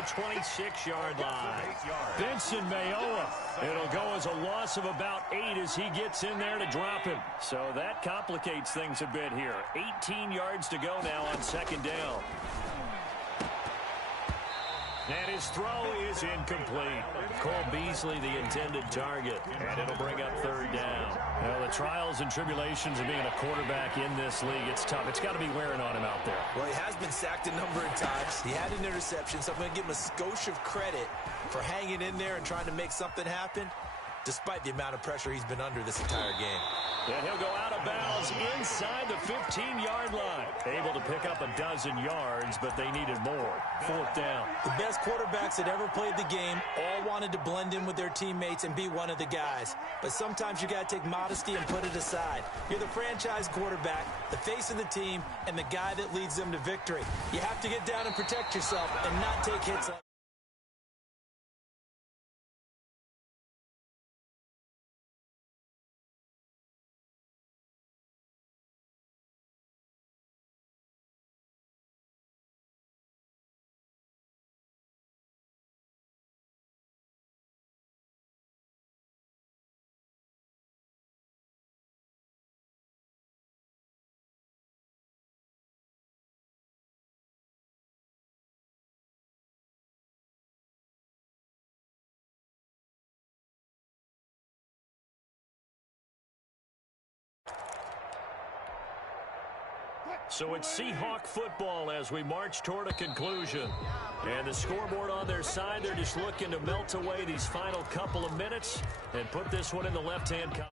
the 26-yard line. Vincent Mayoa. It'll go as a loss of about 8 as he gets in there to drop him. So that complicates things a bit here. 18 yards to go now on second down. And his throw is incomplete. Cole Beasley, the intended target. And it'll bring up third down. Well, the trials and tribulations of being a quarterback in this league, it's tough. It's got to be wearing on him out there. Well, he has been sacked a number of times. He had an interception, so I'm going to give him a skosh of credit for hanging in there and trying to make something happen, despite the amount of pressure he's been under this entire game. And he'll go out of bounds inside the 15-yard line. Able to pick up a dozen yards, but they needed more. Fourth down. The best quarterbacks that ever played the game all wanted to blend in with their teammates and be one of the guys. But sometimes you got to take modesty and put it aside. You're the franchise quarterback, the face of the team, and the guy that leads them to victory. You have to get down and protect yourself and not take hits like So it's Seahawk football as we march toward a conclusion. And the scoreboard on their side, they're just looking to melt away these final couple of minutes and put this one in the left-hand column.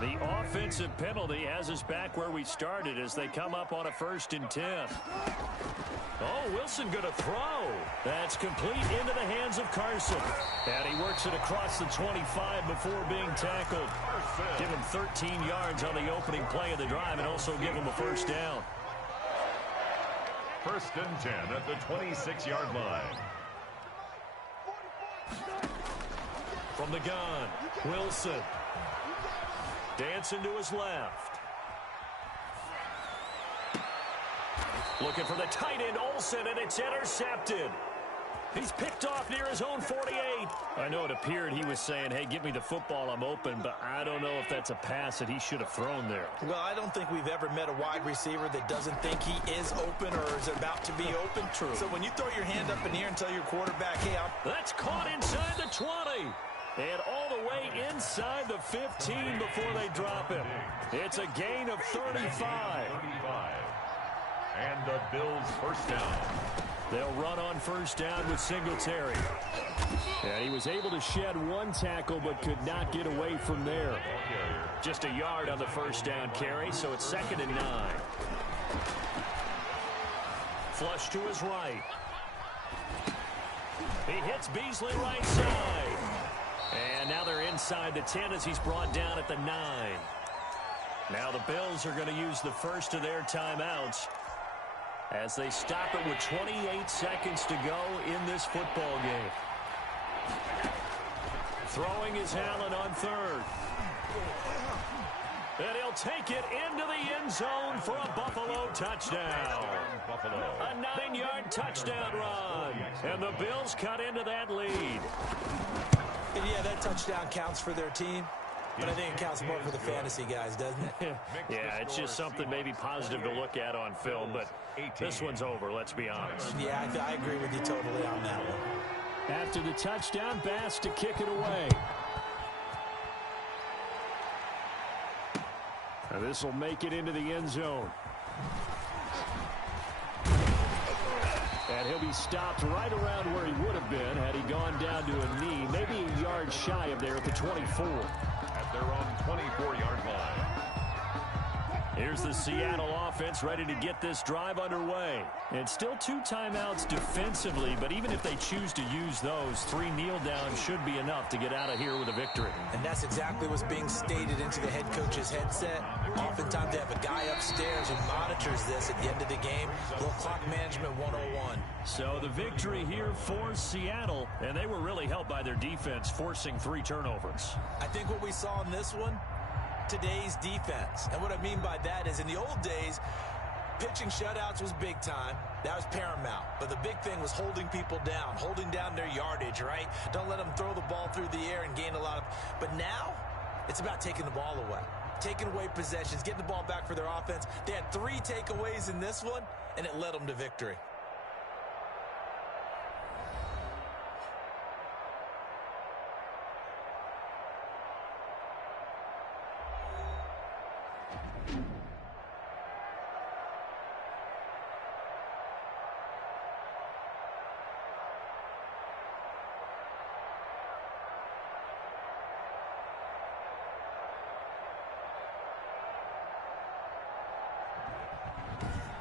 The offensive penalty has us back where we started as they come up on a 1st and 10. Oh, Wilson going to throw. That's complete into the hands of Carson. And he works it across the 25 before being tackled. Give him 13 yards on the opening play of the drive and also give him a first down. 1st and 10 at the 26-yard line. From the gun, Wilson. Dancing to his left. Looking for the tight end, Olsen, and it's intercepted. He's picked off near his own 48. I know it appeared he was saying, hey, give me the football, I'm open, but I don't know if that's a pass that he should have thrown there. Well, I don't think we've ever met a wide receiver that doesn't think he is open or is about to be open. True. So when you throw your hand up in the air and tell your quarterback, hey, that's caught inside the 20. And all the way inside the 15 before they drop him. It's a gain of 35. And the Bills' first down. They'll run on first down with Singletary. And he was able to shed one tackle but could not get away from there. Just a yard on the first down carry, so it's 2nd and 9. Flush to his right. He hits Beasley right side. And now they're inside the 10 as he's brought down at the 9. Now the Bills are going to use the first of their timeouts as they stop it with 28 seconds to go in this football game. Throwing is Allen on 3rd. And he'll take it into the end zone for a Buffalo touchdown. A 9-yard touchdown run. And the Bills cut into that lead. And yeah, that touchdown counts for their team, but I think it counts more for the fantasy guys, doesn't it? Yeah, it's just something maybe positive to look at on film, but this one's over, let's be honest. Yeah, I agree with you totally on that one. After the touchdown, Bass to kick it away. This will make it into the end zone. he'll be stopped right around where he would have been had he gone down to a knee, maybe a yard shy of there at the 24. At their own 24-yard line. Here's the Seattle offense ready to get this drive underway. It's still 2 timeouts defensively, but even if they choose to use those, 3 kneel downs should be enough to get out of here with a victory. And that's exactly what's being stated into the head coach's headset. Oftentimes they have a guy upstairs who monitors this at the end of the game. A little clock management 101. So the victory here for Seattle, and they were really helped by their defense forcing 3 turnovers. I think what we saw in this one, today's defense. And what I mean by that is in the old days, pitching shutouts was big time. That was paramount. But the big thing was holding people down, holding down their yardage, right? Don't let them throw the ball through the air and gain a lot of... But now, it's about taking the ball away. Taking away possessions, getting the ball back for their offense. They had 3 takeaways in this one, and it led them to victory.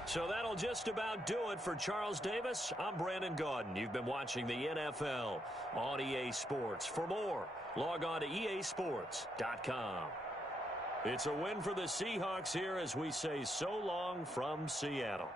So that'll just about do it for Charles Davis. I'm Brandon Gaudin. You've been watching the NFL on EA Sports. For more, log on to easports.com. It's a win for the Seahawks here as we say so long from Seattle.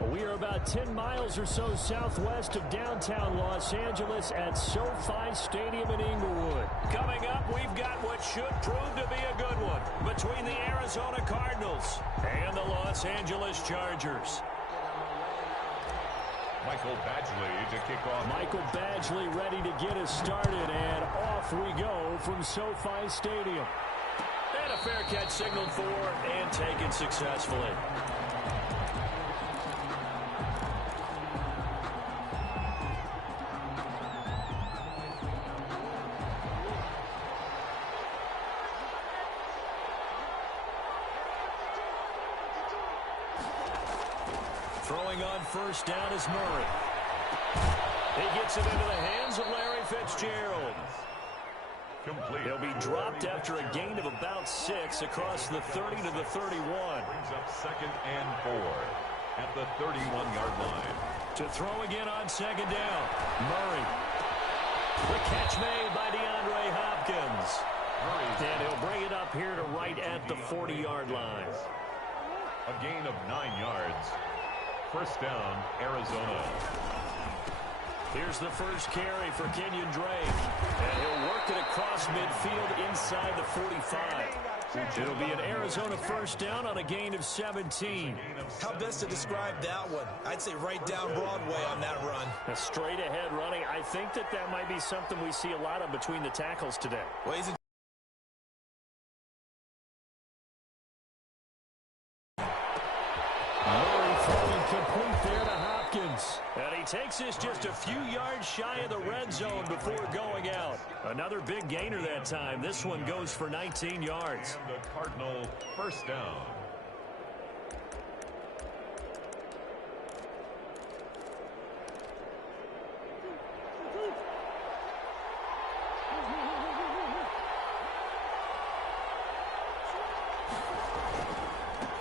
We are about 10 miles or so southwest of downtown Los Angeles at SoFi Stadium in Inglewood. Coming up, we've got what should prove to be a good one between the Arizona Cardinals and the Los Angeles Chargers. Michael Badgley to kick off. Michael Badgley ready to get us started, and off we go from SoFi Stadium. And a fair catch signaled for and taken successfully. Throwing on first down is Murray. He gets it into the hands of Larry Fitzgerald. Complete. He'll be dropped after a gain of about 6 across the 30 to the 31. Brings up 2nd and 4 at the 31-yard line. To throw again on 2nd down. Murray. The catch made by DeAndre Hopkins. And he'll bring it up here to right at the 40-yard line. A gain of 9 yards. First down, Arizona. Here's the first carry for Kenyon Drake. And he'll work it across midfield inside the 45. It'll be an Arizona first down on a gain of 17. How best to describe that one? I'd say right down Broadway on that run. A straight ahead running. I think that might be something we see a lot of between the tackles today. Well, he's complete there to Hopkins. And he takes this just a few yards shy of the red zone before going out. Another big gainer that time. This one goes for 19 yards. And the Cardinal first down.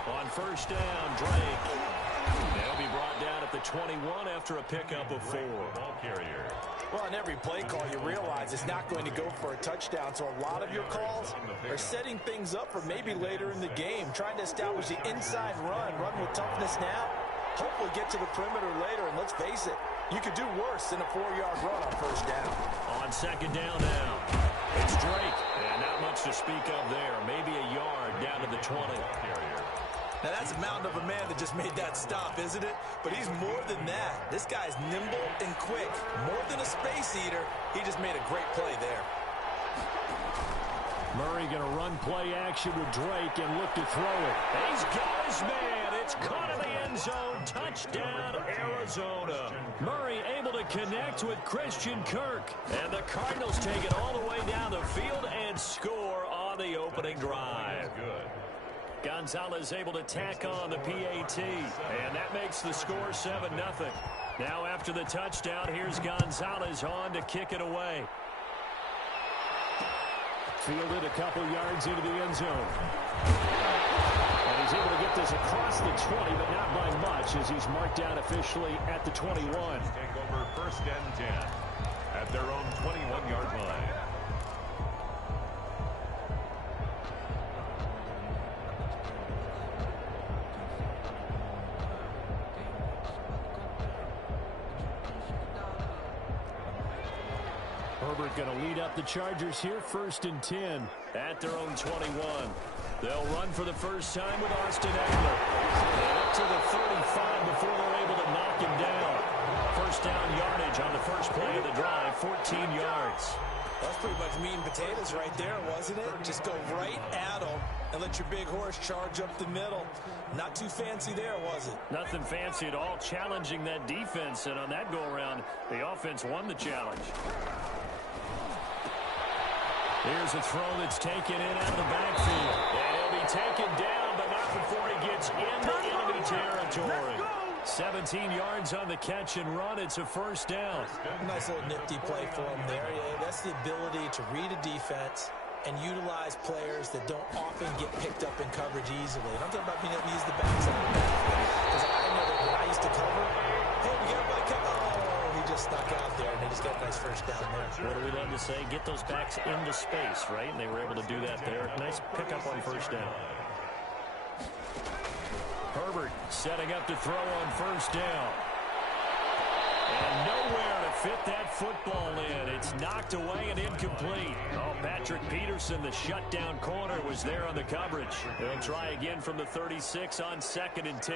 On first down, Drake. They'll be brought down at the 21 after a pickup of 4. Ball carrier. Well, on every play call, you realize it's not going to go for a touchdown, so a lot of your calls are setting things up for maybe later in the game, trying to establish the inside run with toughness now, hopefully get to the perimeter later, and let's face it, you could do worse than a 4-yard run on first down. On 2nd down now, it's Drake, and not much to speak of there, maybe a yard down to the 20. Now, that's a mountain of a man that just made that stop, isn't it? But he's more than that. This guy's nimble and quick. More than a space eater, he just made a great play there. Murray going to run play action with Drake and look to throw it. He's got his man. It's caught in the end zone. Touchdown, Arizona. Murray able to connect with Christian Kirk. And the Cardinals take it all the way down the field and score on the opening drive. Good. Gonzalez able to tack on the PAT, and that makes the score 7-0. Now after the touchdown, here's Gonzalez on to kick it away. Fielded a couple yards into the end zone. And he's able to get this across the 20, but not by much as he's marked down officially at the 21. Take over 1st and 10 at their own 21-yard line. Herbert going to lead up the Chargers here, 1st and 10 at their own 21. They'll run for the first time with Austin Eckler. And up to the 35 before they're able to knock him down. First down yardage on the first play of the drive, 14 yards. That's pretty much meat and potatoes right there, wasn't it? Just go right at them and let your big horse charge up the middle. Not too fancy there, was it? Nothing fancy at all, challenging that defense. And on that go-around, the offense won the challenge. Here's a throw that's taken in out of the backfield. And he'll be taken down, but not before he gets into enemy territory. 17 yards on the catch and run. It's a first down. Nice little nifty play for him there. Yeah, that's the ability to read a defense and utilize players that don't often get picked up in coverage easily. And I'm talking about being able to use the backside of the backfield. Because I know that when I used to cover, hey, we got a cover. Oh, he just stuck out there, and they just got a nice first down there. What do we love to say? Get those backs into space, right? And they were able to do that there. Nice pickup on first down. Herbert Herbert setting up to throw on first down. And nowhere to fit that football in. It's knocked away and incomplete. Oh, Patrick Peterson, the shutdown corner, was there on the coverage. They'll try again from the 36 on 2nd and 10.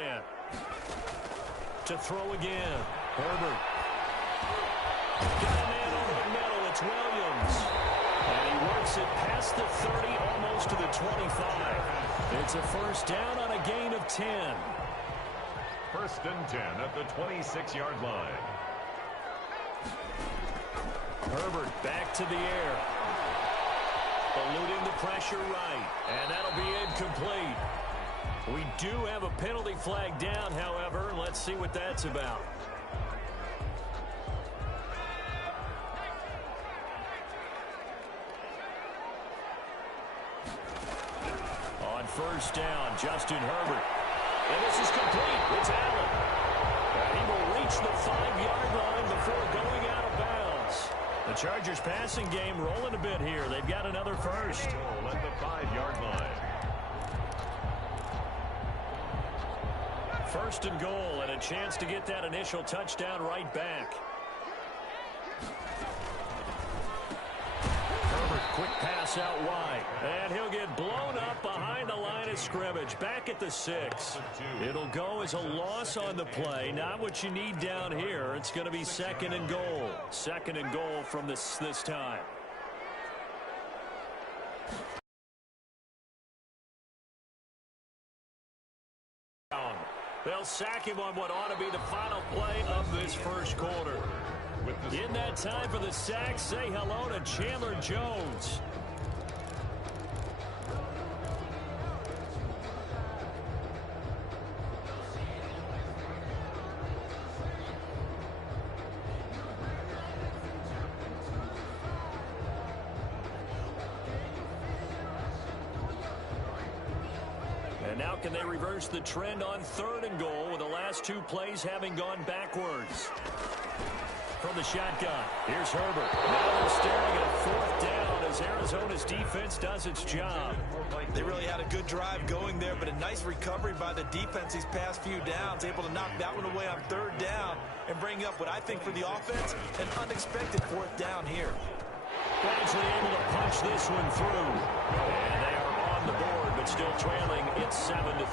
To throw again. Herbert. Got a man over the middle. It's Williams. And he works it past the 30, almost to the 25. It's a first down on a gain of 10. 1st and 10 at the 26-yard line. Herbert back to the air. Eluding the pressure right. And that'll be incomplete. We do have a penalty flag down, however. Let's see what that's about. On first down, Justin Herbert. And this is complete. It's Allen. And he will reach the 5-yard line before going out of bounds. The Chargers passing game rolling a bit here. They've got another first. At the 5-yard line. 1st and goal, and a chance to get that initial touchdown right back. Herbert, quick pass out wide. And he'll get blown up behind the line of scrimmage. Back at the 6. It'll go as a loss on the play. Not what you need down here. It's going to be 2nd and goal. 2nd and goal from this time. They'll sack him on what ought to be the final play of this first quarter. In that time for the sack, say hello to Chandler Jones. Now can they reverse the trend on 3rd and goal with the last 2 plays having gone backwards? From the shotgun, here's Herbert. Now they're staring at 4th down as Arizona's defense does its job. They really had a good drive going there, but a nice recovery by the defense these past few downs, able to knock that one away on 3rd down and bring up what I think for the offense, an unexpected 4th down here. Gradually able to punch this one through. And they are on the board, but still trailing. It's 7-3.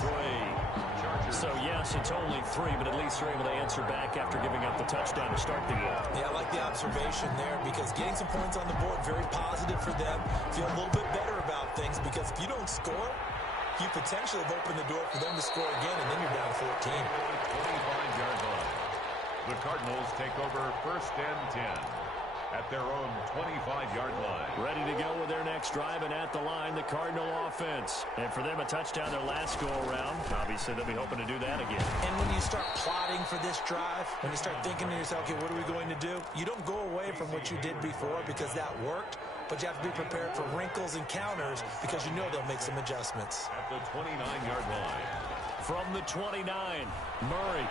So, yes, it's only 3, but at least they're able to answer back after giving up the touchdown to start the game. Yeah, I like the observation there because getting some points on the board, very positive for them. Feel a little bit better about things because if you don't score, you potentially have opened the door for them to score again, and then you're down 14. 25-yard line. The Cardinals take over 1st and 10. At their own 25-yard line. Ready to go with their next drive, and at the line, the Cardinal offense. And for them, a touchdown their last go-around. Obviously, they'll be hoping to do that again. And when you start plotting for this drive, when you start thinking to yourself, okay, what are we going to do? You don't go away from what you did before because that worked, but you have to be prepared for wrinkles and counters because you know they'll make some adjustments. At the 29-yard line. From the 29, Murray.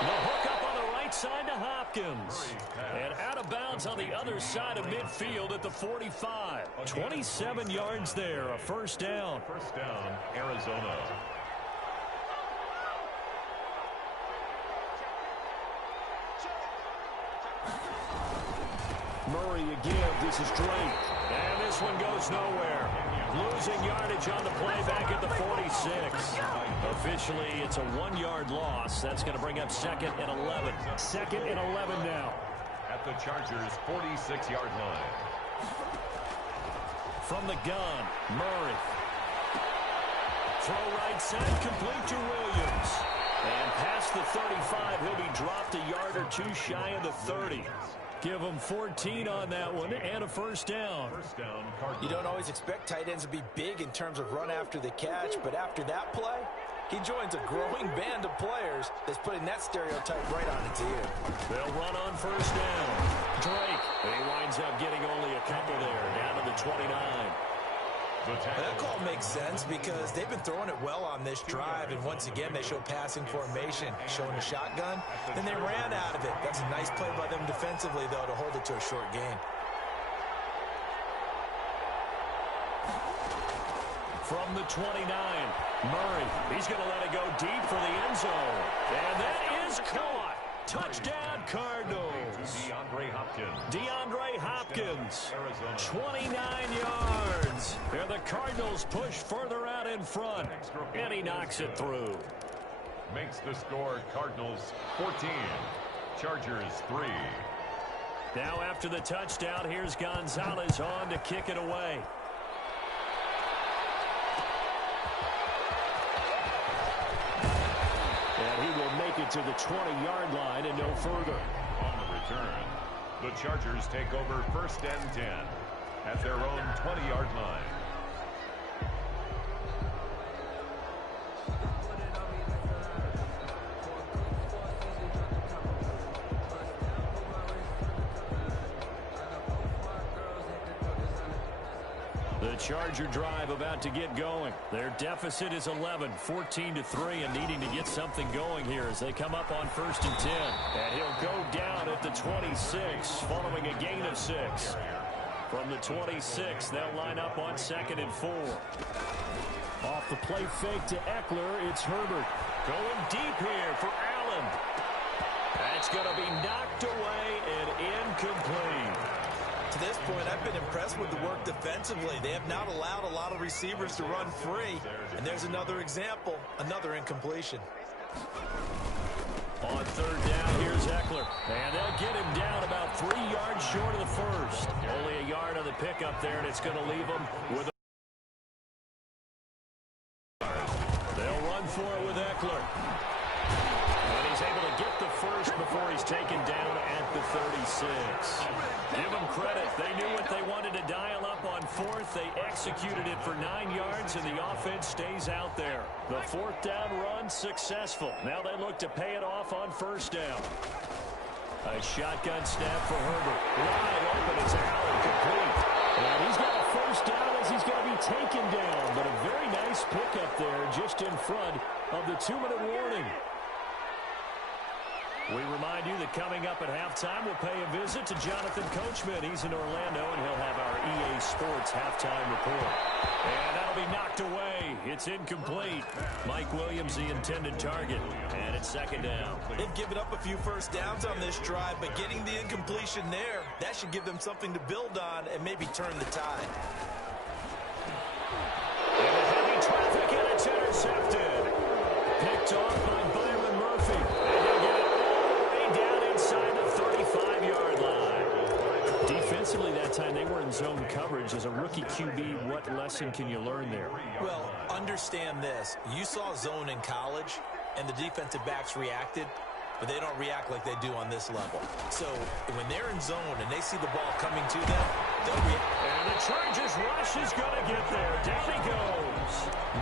The hook up on the right side to Hopkins. And out of bounds on the other side of midfield at the 45. 27 yards there, a first down. First down, Arizona. Murray again, this is Drake. And this one goes nowhere. Losing yardage on the play back at the 46. Officially, it's a 1-yard loss. That's going to bring up 2nd and 11. 2nd and 11 now. At the Chargers' 46-yard line. From the gun, Murray. Throw right side, complete to Williams. And past the 35, he'll be dropped a yard or 2 shy of the 30. Give them 14 on that one and a first down. You don't always expect tight ends to be big in terms of run after the catch, but after that play, he joins a growing band of players that's putting that stereotype right on its ear. They'll run on first down. Drake. He winds up getting only a couple there, down to the 29. That call makes sense because they've been throwing it well on this drive, and once again, they show passing formation, showing a shotgun. Then they ran out of it. That's a nice play by them defensively, though, to hold it to a short gain. from the 29. Murray, he's going to let it go deep for the end zone. And that is caught. Touchdown, Cardinals. DeAndre Hopkins, 29 yards. And the Cardinals push further out in front. And he knocks it through. Makes the score Cardinals 14, Chargers 3. Now after the touchdown, here's Gonzalez on to kick it away. And he will make it to the 20-yard line and no further. On the return, the Chargers take over 1st and 10 at their own 20-yard line. The Charger drive about to get going. Their deficit is 11, 14-3, and needing to get something going here as they come up on 1st and 10. And he'll go down at the 26 following a gain of 6. From the 26, they'll line up on 2nd and 4. Off the play fake to Eckler, it's Herbert. Going deep here for Allen. That's going to be knocked away and incomplete. To this point, I've been impressed with the work defensively. They have not allowed a lot of receivers to run free. And there's another example, another incompletion. On 3rd down, here's Eckler. And they'll get him down about 3 yards short of the first. Only a yard on the pickup there, and it's going to leave him with a... They'll run for it with Eckler. And he's able to get the first before he's taken down at the 36. Give them credit. They knew what they wanted to dial up on 4th. They executed it for 9 yards, and the offense stays out there. The 4th down run successful. Now they look to pay it off on 1st down. A shotgun snap for Herbert. Wide open as Allen complete. And he's got a 1st down as he's going to be taken down. But a very nice pickup there just in front of the 2-minute warning. We remind you that coming up at halftime, we'll pay a visit to Jonathan Coachman. He's in Orlando, and he'll have our EA Sports halftime report. And that'll be knocked away. It's incomplete. Mike Williams, the intended target. And it's 2nd down. They've given up a few 1st downs on this drive, but getting the incompletion there, that should give them something to build on and maybe turn the tide. And heavy traffic, and it's intercepted. Picked off by Byron Murphy. And he'll get it down inside the 35-yard line. Defensively that time, they were in zone coverage. As a rookie QB, what lesson can you learn there? Well, understand this. You saw zone in college, and the defensive backs reacted, but they don't react like they do on this level. So when they're in zone and they see the ball coming to them, they'll react. And the Chargers rush is going to get there. Down he goes.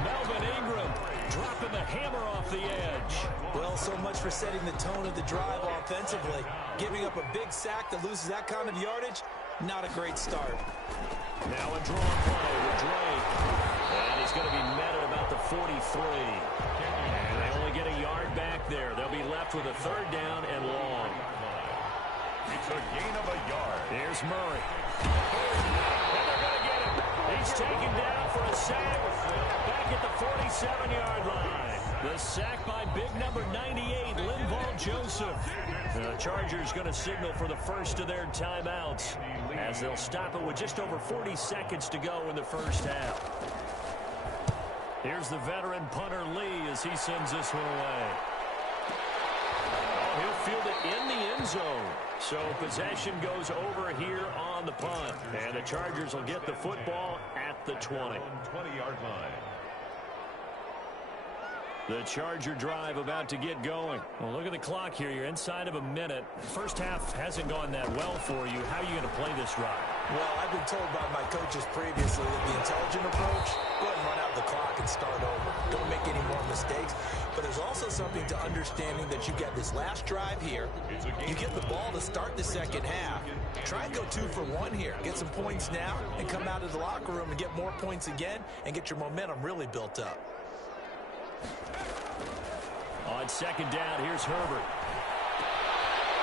Melvin Ingram dropping the hammer off the edge. Well, so much for setting the tone of the drive offensively. Giving up a big sack that loses that kind of yardage, not a great start. Now a draw play with Drake. And he's going to be met at about the 43. And they only get a yard back there. They'll be left with a 3rd down and long. It's a gain of a yard. Here's Murray. And they're going to get him. He's taken down for a sack. Back at the 47-yard line. The sack by big number 98, Linval Joseph. The Chargers going to signal for the first of their timeouts as they'll stop it with just over 40 seconds to go in the first half. Here's the veteran punter Lee as he sends this one away. Oh, he'll field it in the end zone. So possession goes over here on the punt. And the Chargers will get the football at the 20. 20-yard line. The Charger drive about to get going. Well, look at the clock here. You're inside of a minute. First half hasn't gone that well for you. How are you going to play this drive? Well, I've been told by my coaches previously that the intelligent approach, go ahead and run out the clock and start over. Don't make any more mistakes. But there's also something to understanding that you get this last drive here. You get the ball to start the second half. Try and go 2 for 1 here. Get some points now and come out of the locker room and get more points again and get your momentum really built up. On 2nd down, here's Herbert.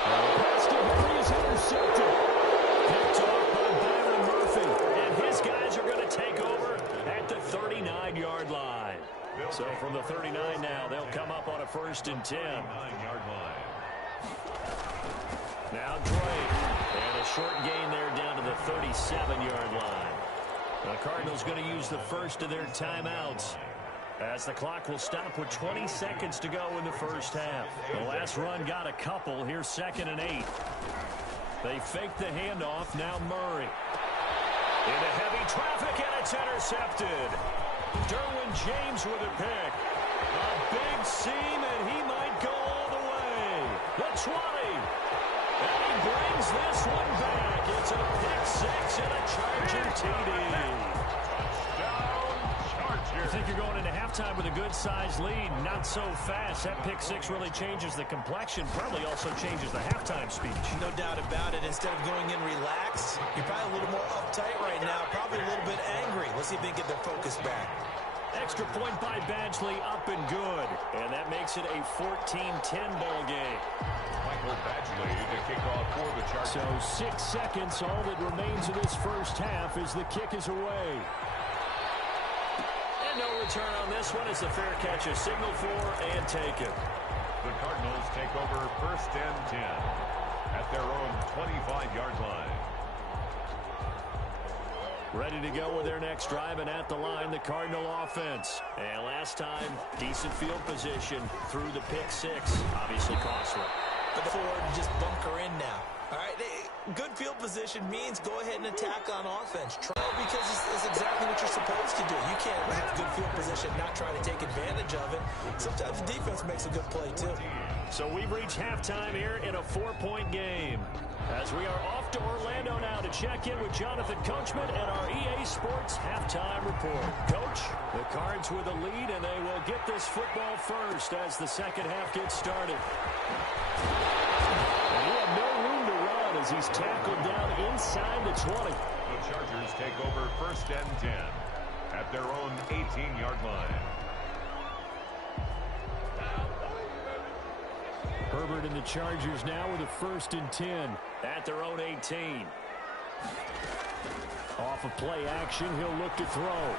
Pass to Henry is intercepted. Picked off by Byron Murphy. And his guys are going to take over at the 39 So from the 39 now, they'll come up on a 1st and 10. 9-yard line. Now Drake. And a short gain there down to the 37-yard line. The Cardinals going to use the first of their timeouts, as the clock will stop with 20 seconds to go in the first half. The last run got a couple. Here's 2nd and 8. They fake the handoff. Now Murray. Into heavy traffic, and it's intercepted. Derwin James with a pick. A big seam, and he might go all the way. The 20. And he brings this one back. It's a pick 6 and a Charger TD. You think you're going into halftime with a good-sized lead. Not so fast. That pick 6 really changes the complexion. Probably also changes the halftime speech. No doubt about it. Instead of going in relaxed, you're probably a little more uptight right now. Probably a little bit angry. Let's see if they can get their focus back. Extra point by Badgley, up and good. And that makes it a 14-10 ball game. Michael Badgley to kick off for the Chargers. So 6 seconds, all that remains of this first half as the kick is away. And no return on this one as the fair catch is signaled for and taken. The Cardinals take over 1st and 10 at their own 25-yard line. Ready to go with their next drive, and at the line, the Cardinal offense. And last time, decent field position through the pick 6. Obviously costly. But the forward and just bunker in now. All right, good field position means go ahead and attack on offense. Try because it's exactly what you're supposed to do. You can't have good field position, not try to take advantage of it. Sometimes the defense makes a good play, too. So we've reached halftime here in a 4-point game. As we are off to Orlando now to check in with Jonathan Coachman and our EA Sports halftime report. Coach, the Cards with a lead, and they will get this football first as the second half gets started. And he had no room to run as he's tackled down inside the 20. The Chargers take over 1st and 10 at their own 18-yard line. Herbert and the Chargers now with a 1st and 10 at their own 18. Off of play action, he'll look to throw.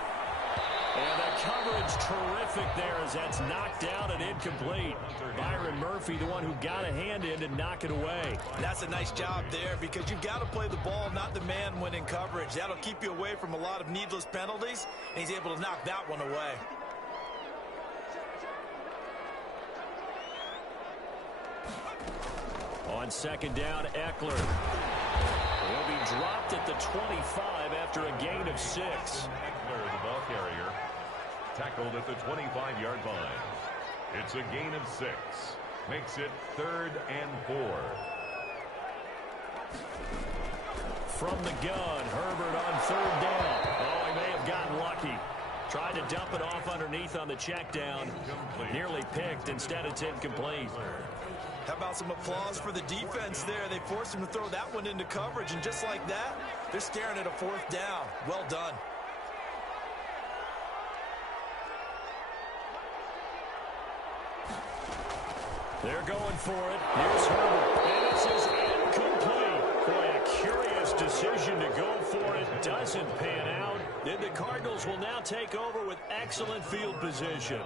And the coverage terrific there as that's knocked down and incomplete. Byron Murphy, the one who got a hand in to knock it away. That's a nice job there because you've got to play the ball, not the man when in coverage. That'll keep you away from a lot of needless penalties, and he's able to knock that one away. On 2nd down, Eckler. He'll be dropped at the 25 after a gain of 6. Eckler, the ball carrier, tackled at the 25-yard line. It's a gain of 6. Makes it 3rd and 4. From the gun, Herbert on 3rd down. Oh, he may have gotten lucky. Tried to dump it off underneath on the check down. Nearly picked. Instead, it's incomplete. How about some applause for the defense there? They forced him to throw that one into coverage, and just like that, they're staring at a 4th down. Well done. They're going for it. Here's Herbert. And this is incomplete. Boy, a curious decision to go for it. Doesn't pan out. Then the Cardinals will now take over with excellent field position.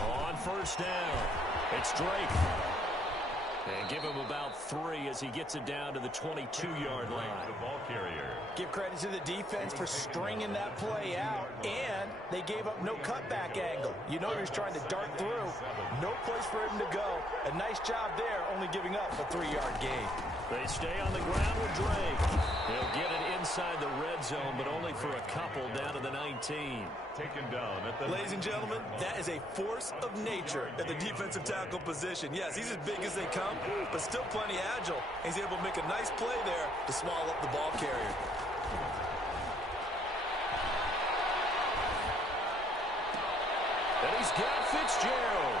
On 1st down, it's Drake. And give him about 3 as he gets it down to the 22-yard line. The ball carrier. Give credit to the defense for stringing that play out, and they gave up no cutback angle. You know he was trying to dart through. No place for him to go. A nice job there, only giving up a 3-yard gain. They stay on the ground with Drake. He'll get it inside the red zone, but only for a couple down to the 19. Taken down at the... Ladies and gentlemen, that is a force of nature at the defensive tackle position. Yes, he's as big as they come, but still plenty agile. He's able to make a nice play there to swallow up the ball carrier. And he's got Fitzgerald.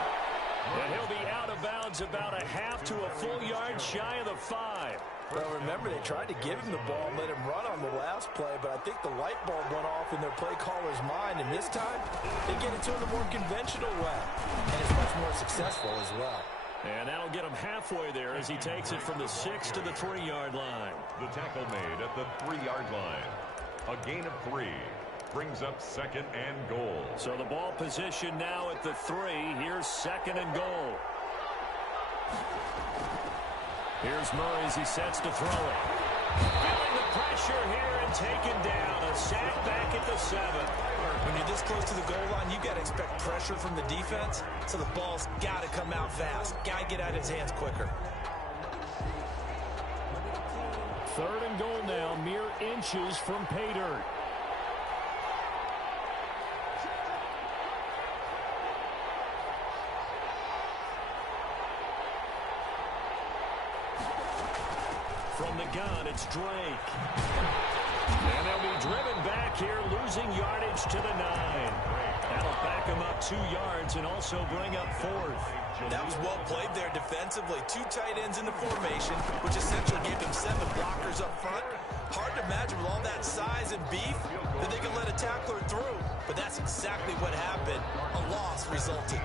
And he'll be out of bounds about a half to a full yard shy of the 5. Well, remember, they tried to give him the ball and let him run on the last play, but I think the light bulb went off in their play caller's mind, and this time, they get it to him the more conventional way, and it's much more successful as well. And that'll get him halfway there as he takes it from the 6 to the 3-yard line. The tackle made at the 3-yard line. A gain of 3 brings up 2nd and goal. So the ball position now at the 3. Here's 2nd and goal. Here's Murray as he sets to throw it. Feeling the pressure here and taken down. A sack back at the 7. When you're this close to the goal line, you've got to expect pressure from the defense, so the ball's got to come out fast. Got to get out of his hands quicker. 3rd and goal now, mere inches from pay dirt. From the gun, it's Drake. And they'll be driven back here, losing yardage to the 9. That'll back them up 2 yards and also bring up 4th. That was well played there defensively. 2 tight ends in the formation, which essentially gave them 7 blockers up front. Hard to imagine with all that size and beef that they could let a tackler through. But that's exactly what happened. A loss resulted.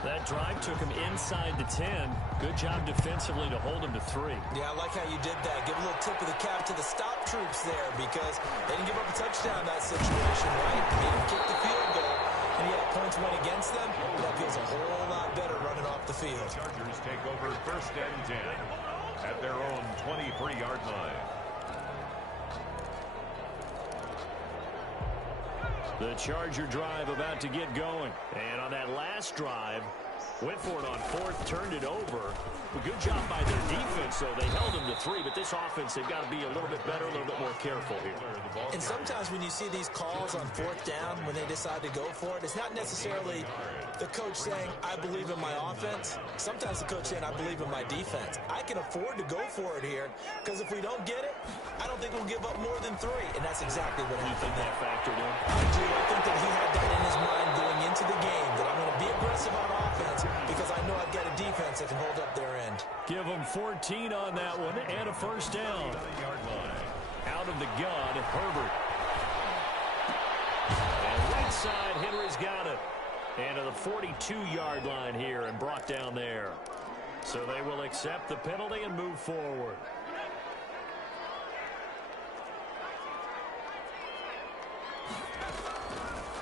That drive took him inside the 10. Good job defensively to hold him to 3. Yeah, I like how you did that. Give a little tip of the cap to the stop troops there because they didn't give up a touchdown in that situation, right? They didn't kick the field goal, and yet points went against them. That feels a whole lot better running off the field. Chargers take over 1st and 10 at their own 23-yard line. The Charger drive about to get going. And on that last drive, went for it on 4th, turned it over. A good job by their defense, though. They held them to 3, but this offense, they've got to be a little bit better, a little bit more careful here. And sometimes when you see these calls on 4th down, when they decide to go for it, it's not necessarily the coach saying, I believe in my offense. Sometimes the coach saying, I believe in my defense. I can afford to go for it here, because if we don't get it, I don't think we'll give up more than 3. And that's exactly what happened. You think that factored in? I do. I think that he had that in his mind going into the game, that I'm going to be aggressive on offense because I know I've got a defense that can hold up their end. Give him 14 on that one and a 1st down. Out of the gun, Herbert. And right side, Henry's got it. And to the 42-yard line here and brought down there. So they will accept the penalty and move forward.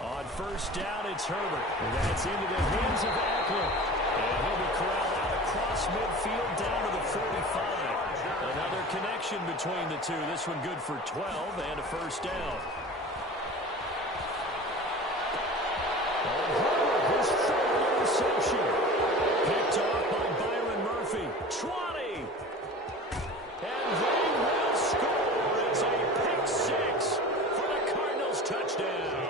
On 1st down, it's Herbert. And that's into the hands of Eckler. And he'll be corralled out across midfield down to the 45. Another connection between the two. This one good for 12 and a 1st down. And Herbert, his 3rd interception. Picked off by Byron Murphy. 20. And they will score. It's a pick 6 for the Cardinals touchdown.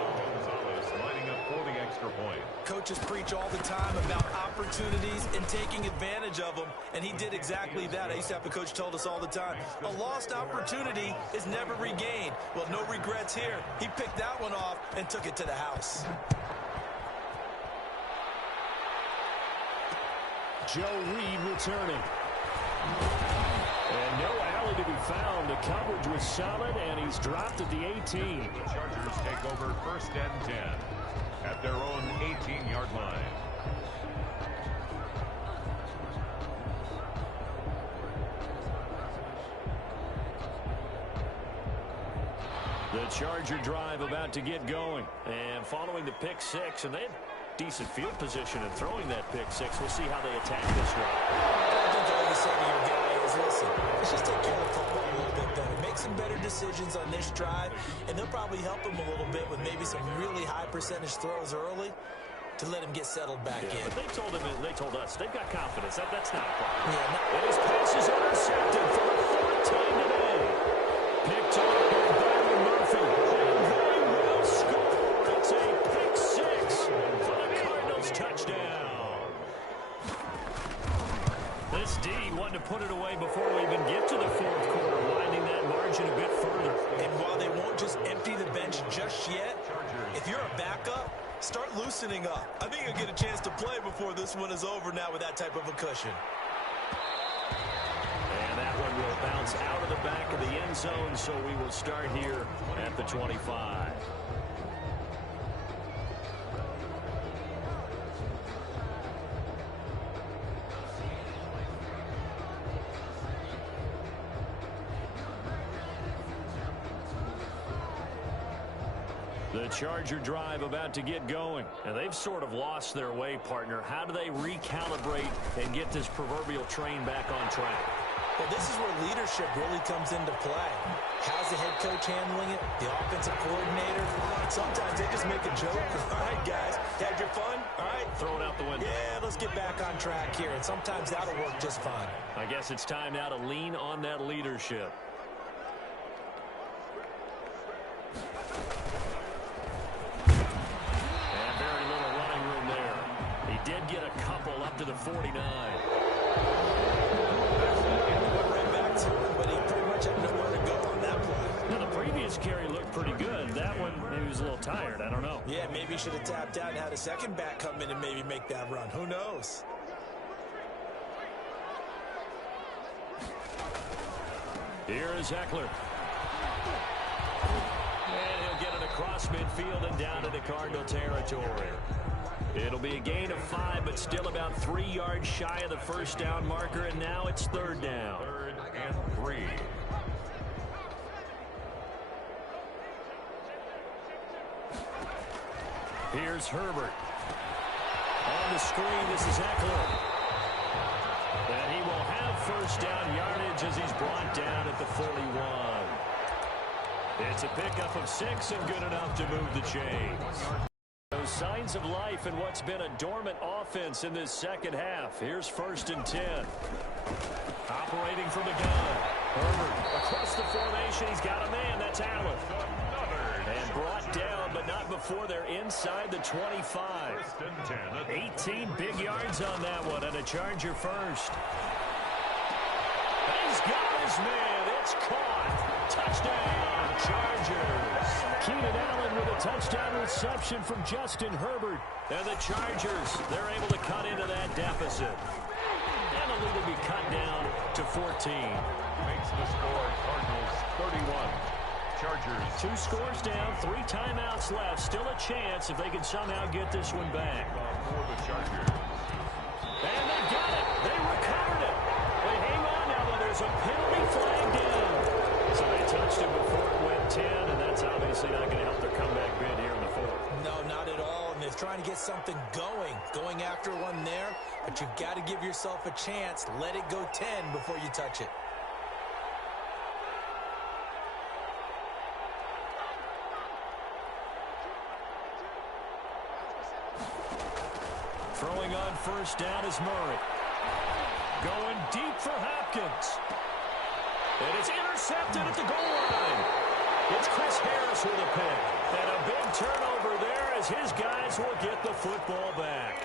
Coaches preach all the time about opportunities and taking advantage of them, and he did exactly that. I used to have a coach told us all the time, a lost opportunity is never regained. Well, no regrets here. He picked that one off and took it to the house. Joe Reed returning. And no alley to be found. The coverage was solid, and he's dropped at the 18. The Chargers take over 1st and 10 at their own 18-yard line. The Charger drive about to get going. And following the pick 6, and they had decent field position in throwing that pick 6. We'll see how they attack this drive. I think all you say to your guy is, listen, let's just take care of the football a little bit better. Make some better decisions on this drive, and they'll probably help him a little bit with maybe some really high percentage throws early to let him get settled back in. But they told him, they told us, they've got confidence. That's not a problem. Yeah, and his pass is intercepted for the 4th time today. Picked up by Byron Murphy. And they will score. It's a pick 6 for the Cardinals touchdown. This D wanted to put it away before we even get to the 4th quarter, winding that margin a bit further. And while they won't just empty the bench just yet, if you're a backup, start loosening up. I think you'll get a chance to play before this one is over now with that type of a cushion. And that one will bounce out of the back of the end zone, so we will start here at the 25. The Charger drive about to get going. And they've sort of lost their way, partner. How do they recalibrate and get this proverbial train back on track? Well, this is where leadership really comes into play. How's the head coach handling it? The offensive coordinator? Sometimes they just make a joke. All right, guys, had your fun? All right. Throw it out the window. Yeah, let's get back on track here. And sometimes that'll work just fine. I guess it's time now to lean on that leadership. And very little running room there. He did get a couple up to the 49. But he pretty much had nowhere to go on that play. Now, the previous carry looked pretty good. That one, maybe he was a little tired. I don't know. Yeah, maybe he should have tapped out and had a second back come in and maybe make that run. Who knows? Here is Eckler. And he'll get it across midfield and down into Cardinal territory. It'll be a gain of 5, but still about 3 yards shy of the first down marker, and now it's third down. 3rd and 3. Here's Herbert. On the screen, this is Eckler. And he will have first down yardage as he's brought down at the 41. It's a pickup of 6 and good enough to move the chains. Those signs of life in what's been a dormant offense in this second half. Here's 1st and 10. Operating from the gun. Herbert across the formation. He's got a man. That's Allen. And brought down, but not before they're inside the 25. 18 big yards on that one, and a Charger first. He's got his man. It's caught. Touchdown, Chargers. Keenan Allen with a touchdown reception from Justin Herbert. And the Chargers, they're able to cut into that deficit. And the lead will be cut down to 14. Makes the score Cardinals 31. Chargers. 2 scores down, 3 timeouts left. Still a chance if they can somehow get this one back. For the Chargers. And they got it. They recovered it. They hang on now, but there's a penalty flag down. So they touched it before it went 10, and that's obviously not going to help their comeback bid here in the 4th. No, not at all. And they're trying to get something going after one there. But you've got to give yourself a chance. Let it go 10 before you touch it. Throwing on first down is Murray. Going deep for Hopkins. And it's intercepted at the goal line. It's Chris Harris with a pick. And a big turnover there as his guys will get the football back.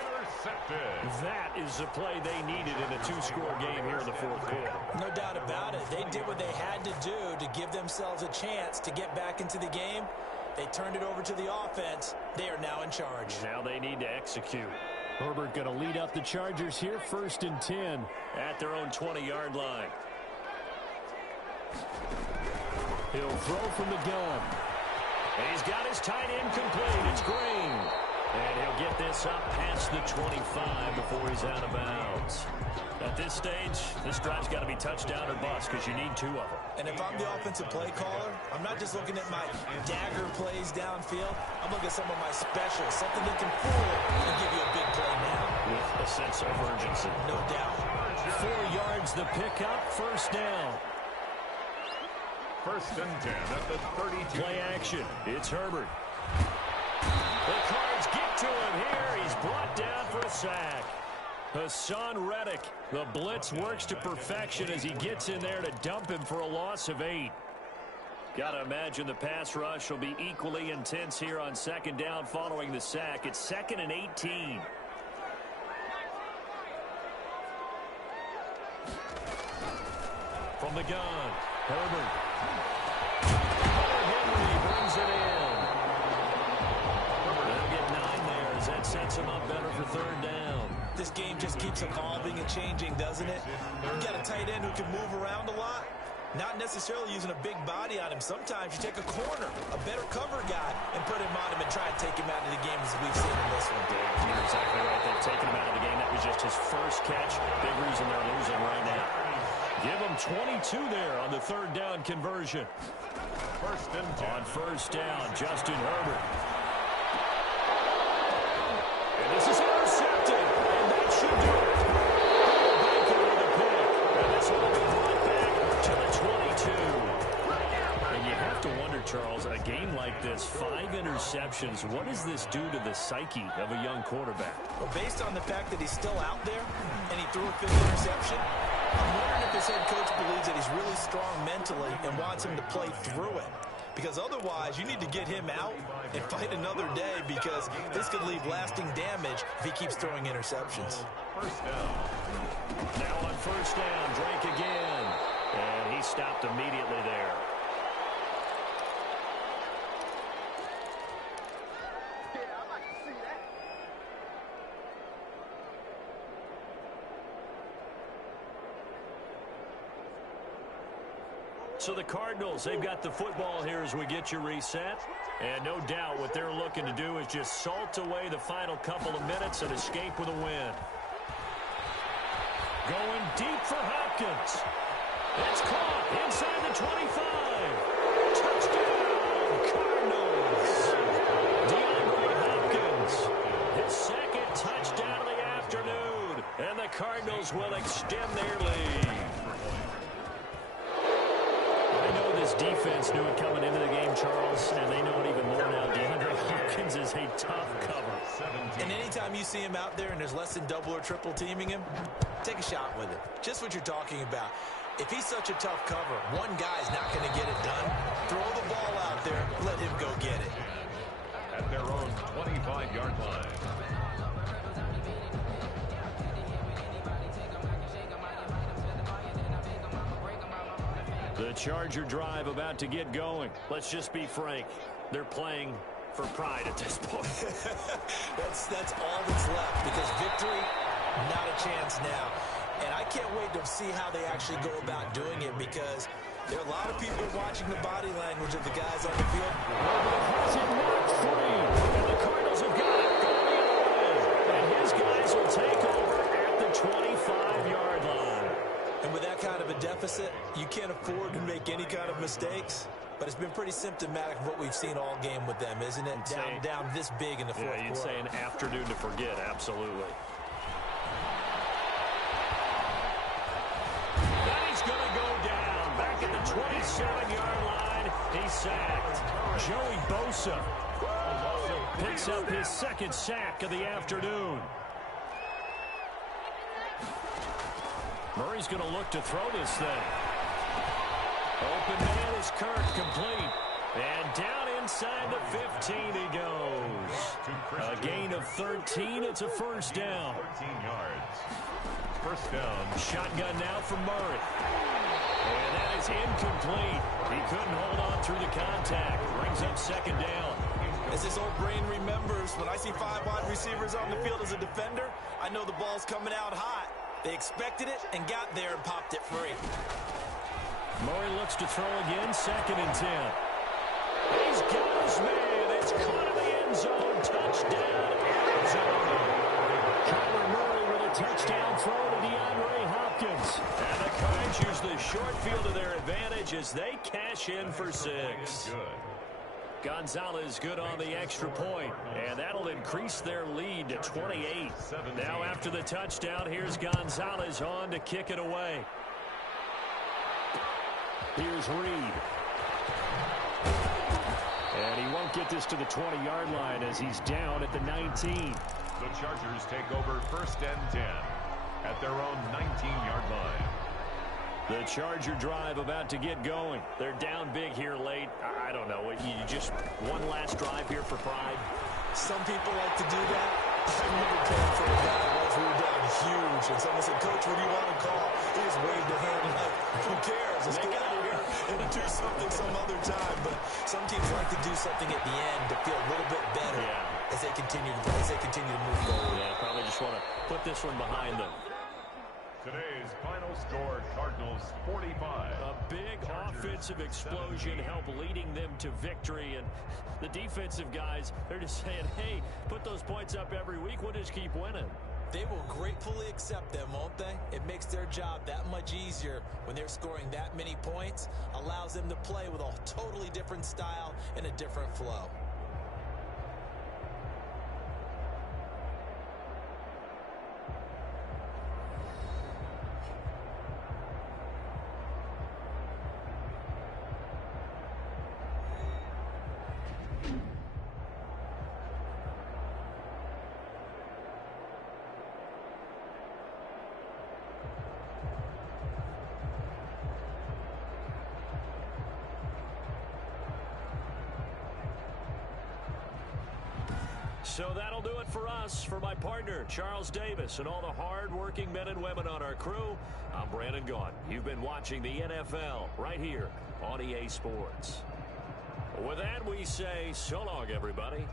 That is the play they needed in a 2-score game here in the 4th quarter. No doubt about it. They did what they had to do to give themselves a chance to get back into the game. They turned it over to the offense. They are now in charge. Now they need to execute. Herbert going to lead up the Chargers here, 1st and 10 at their own 20-yard line. He'll throw from the gun. And he's got his tight end complete. It's Green. And he'll get this up past the 25 before he's out of bounds. At this stage, this drive's got to be touchdown or bust because you need 2 of them. And if I'm the offensive play caller, I'm not just looking at my dagger plays downfield. I'm looking at some of my specials, something that can pull and give you a big play now. With a sense of urgency. No doubt. 4 yards the pickup, first down. 1st and 10 at the 32. Play action. It's Herbert. The Cards get to him here. He's brought down for a sack. Hassan Reddick. The blitz works to perfection as he gets in there to dump him for a loss of 8. Got to imagine the pass rush will be equally intense here on 2nd down following the sack. It's 2nd and 18. From the gun, Herbert. Henry brings it in. They'll get 9 there as that sets him up better for 3rd down. This game just keeps evolving and changing, doesn't it? You got a tight end who can move around a lot. Not necessarily using a big body on him. Sometimes you take a corner, a better cover guy, and put him on him and try and take him out of the game as we've seen in this one. You're exactly right. They've taken him out of the game. That was just his first catch. Big reason they're losing right now. Give him 22 there on the 3rd down conversion. First and 10. On first down, Justin Herbert. And this is intercepted. And that should do it. Baker with a pick. And this will be brought back to the 22. And you have to wonder, Charles, a game like this, 5 interceptions, what does this do to the psyche of a young quarterback? Well, based on the fact that he's still out there and he threw a 5th interception, I'm wondering if his head coach believes that he's really strong mentally and wants him to play through it. Because otherwise, you need to get him out and fight another day, because this could leave lasting damage if he keeps throwing interceptions. First down. Now on first down, Drake again. And he stopped immediately there. So the Cardinals, they've got the football here as we get you reset. And no doubt what they're looking to do is just salt away the final couple of minutes and escape with a win. Going deep for Hopkins. It's caught inside the 25. Touchdown, Cardinals. DeAndre Hopkins, his second touchdown of the afternoon. And the Cardinals will extend their lead. This defense knew it coming into the game, Charles, and they know it even more now. DeAndre Hopkins is a tough cover. And anytime you see him out there and there's less than double or triple teaming him, take a shot with it. Just what you're talking about. If he's such a tough cover, one guy's not going to get it done. Throw the ball out there, let him go get it. At their own 25-yard line. The Charger drive about to get going. Let's just be frank. They're playing for pride at this point. that's all that's left, because victory, not a chance now. And I can't wait to see how they actually go about doing it, because there are a lot of people watching the body language of the guys on the field. Has it knocked free, and the Cardinals have got it going the other way. And his guys will take over at the 25-yard line. And with that kind of a deficit, you can't afford to make any kind of mistakes. But it's been pretty symptomatic of what we've seen all game with them, isn't it? Down this big in the fourth quarter. Yeah, you'd say an afternoon to forget, absolutely. Then he's going to go down. Back at the 27-yard line, he's sacked. Joey Bosa picks up his second sack of the afternoon. Murray's going to look to throw this thing. Open man is Kirk, complete. And down inside the 15 he goes. A gain of 13. It's a first down. 13 yards. First down. Shotgun now for Murray. And that is incomplete. He couldn't hold on through the contact. Brings up second down. As this old brain remembers, when I see 5 wide receivers on the field as a defender, I know the ball's coming out hot. They expected it and got there and popped it free. Murray looks to throw again, 2nd and 10. He's got his man. It's caught in the end zone. Touchdown, Arizona. Kyler Murray with a touchdown throw to DeAndre Hopkins. And the Cards use the short field to their advantage as they cash in for 6. Good. Gonzalez good on the extra point, and that'll increase their lead to 28. Now after the touchdown, here's Gonzalez on to kick it away. Here's Reed. And he won't get this to the 20-yard line as he's down at the 19. The Chargers take over 1st and 10 at their own 19-yard line. The Charger drive about to get going. They're down big here late. I don't know. You just one last drive here for pride. Some people like to do that. I remember playing for a guy once we were down huge, and someone said, "Coach, what do you want to call?" He just waved a hand like, "Who cares? Let's get out of here and do something some other time." But some teams like to do something at the end to feel a little bit better as they continue to move forward. Yeah, probably just want to put this one behind them. Today's final score, Cardinals 45. A big offensive explosion helped leading them to victory. And the defensive guys, they're just saying, hey, put those points up every week. We'll just keep winning. They will gratefully accept them, won't they? It makes their job that much easier when they're scoring that many points, allows them to play with a totally different style and a different flow. So that'll do it for us. For my partner, Charles Davis, and all the hard-working men and women on our crew, I'm Brandon Gaudin. You've been watching the NFL right here on EA Sports. With that, we say so long, everybody.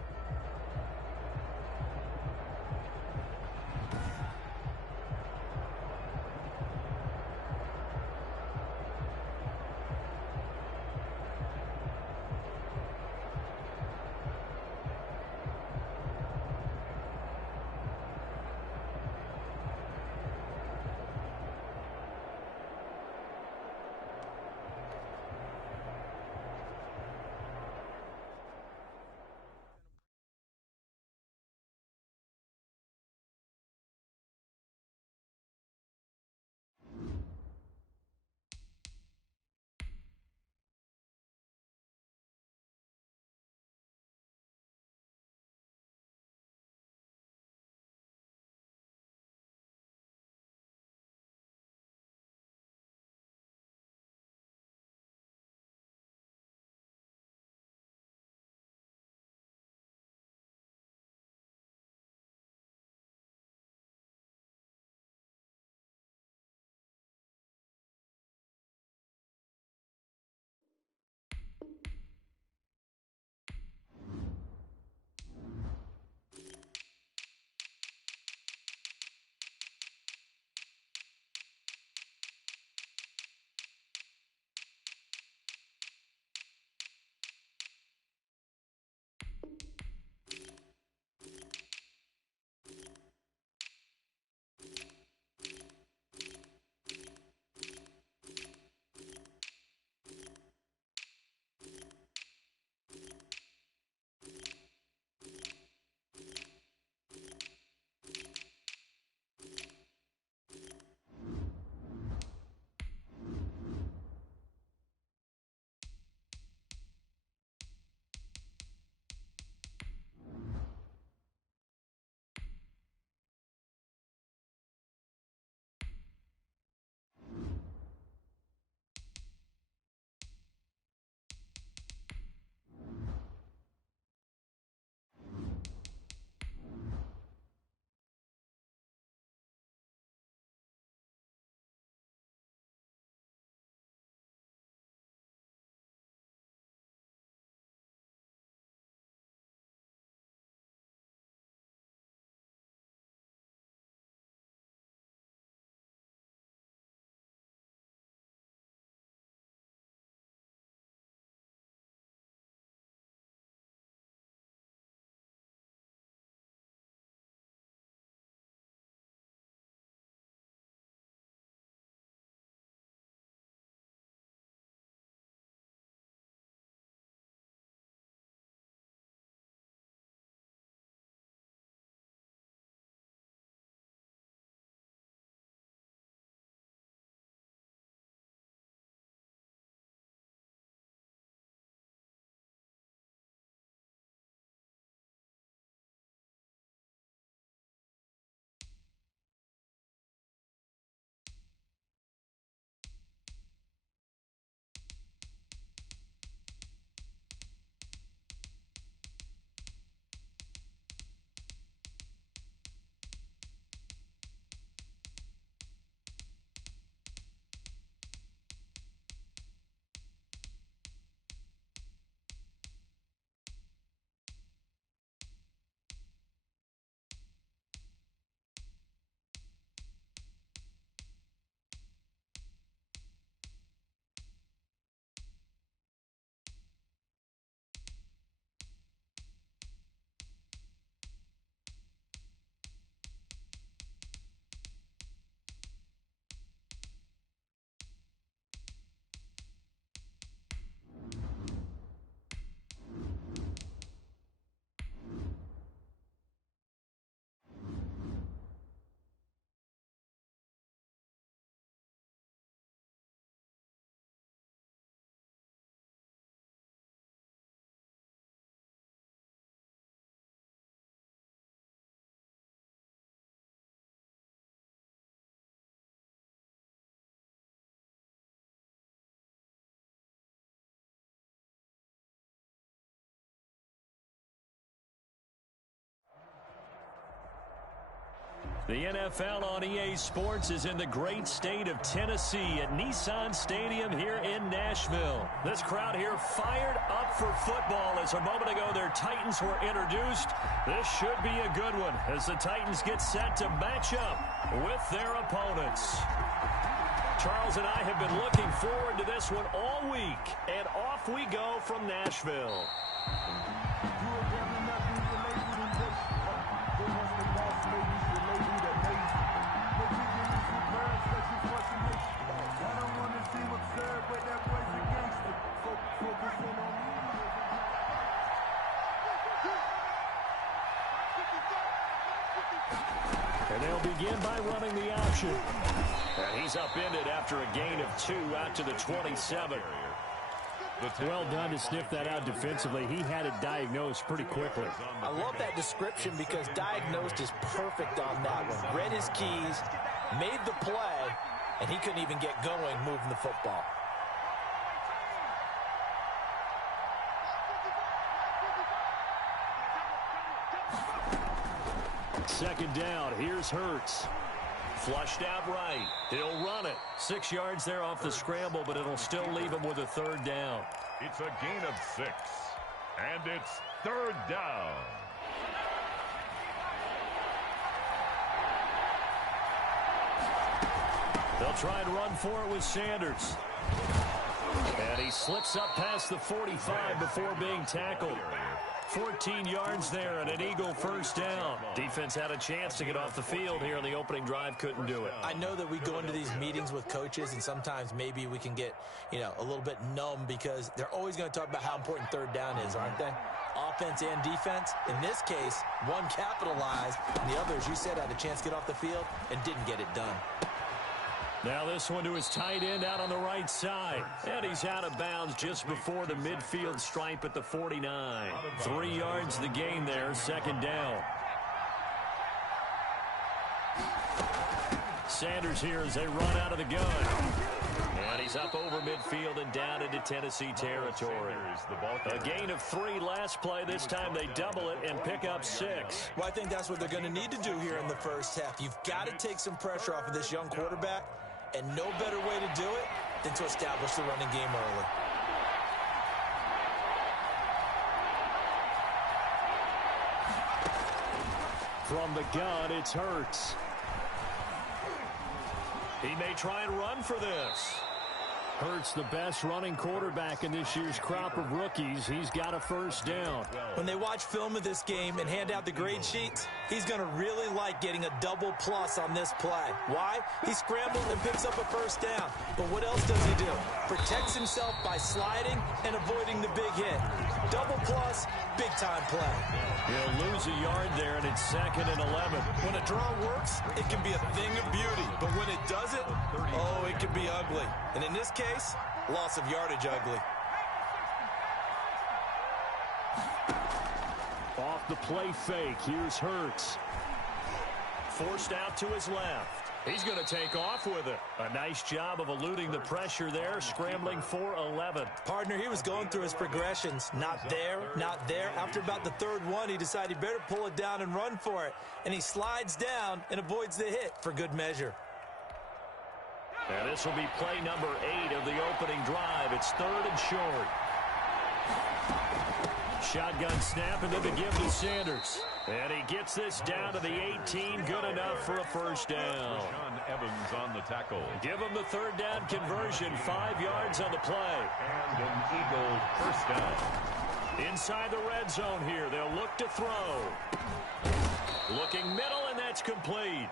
The NFL on EA Sports is in the great state of Tennessee at Nissan Stadium here in Nashville. This crowd here fired up for football as a moment ago their Titans were introduced. This should be a good one as the Titans get set to match up with their opponents. Charles and I have been looking forward to this one all week, and off we go from Nashville. And they'll begin by running the option. And he's upended after a gain of 2 out to the 27. Well done to sniff that out defensively. He had it diagnosed pretty quickly. I love that description because diagnosed is perfect on that one. Read his keys, made the play, and he couldn't even get going moving the football. Second down, here's Hurts. Flushed out right. He'll run it. 6 yards there off the scramble, but it'll still leave him with a third down. It's a gain of 6, and it's third down. They'll try and run for it with Sanders. And he slips up past the 45 before being tackled. 14 yards there and an Eagle first down. Defense had a chance to get off the field here in the opening drive, couldn't do it. I know that we go into these meetings with coaches and sometimes maybe we can get, a little bit numb because they're always going to talk about how important third down is, aren't they? Offense and defense. In this case, one capitalized and the other, as you said, had a chance to get off the field and didn't get it done. Now this one to his tight end out on the right side. And he's out of bounds just before the midfield stripe at the 49. 3 yards the gain there, second down. Sanders here as they run out of the gun. And he's up over midfield and down into Tennessee territory. A gain of 3 last play. This time they double it and pick up 6. Well, I think that's what they're going to need to do here in the first half. You've got to take some pressure off of this young quarterback. And no better way to do it than to establish the running game early. From the gun, it's Hurts. He may try and run for this. Hurts, the best running quarterback in this year's crop of rookies. He's got a first down. When they watch film of this game and hand out the grade sheets, he's going to really like getting a double plus on this play. Why? He scrambles and picks up a first down. But what else does he do? Protects himself by sliding and avoiding the big hit. Double plus, big-time play. He'll lose a yard there, and it's 2nd and 11. When a draw works, it can be a thing of beauty. But when it doesn't, oh, it can be ugly. And in this case, loss of yardage ugly. Off the play fake, here's Hurts. Forced out to his left. He's going to take off with it. A nice job of eluding the pressure there, scrambling for 11. Partner, he was going through his progressions. Not there, not there. After about the third one, he decided he better pull it down and run for it. And he slides down and avoids the hit for good measure. And this will be play number 8 of the opening drive. It's 3rd and short. Shotgun snap and then to give to Sanders. And he gets this down to the 18. Good enough for a first down. Evans on the tackle. Give him the third down conversion. 5 yards on the play. And an Eagle first down. Inside the red zone here. They'll look to throw. Looking middle, and that's complete.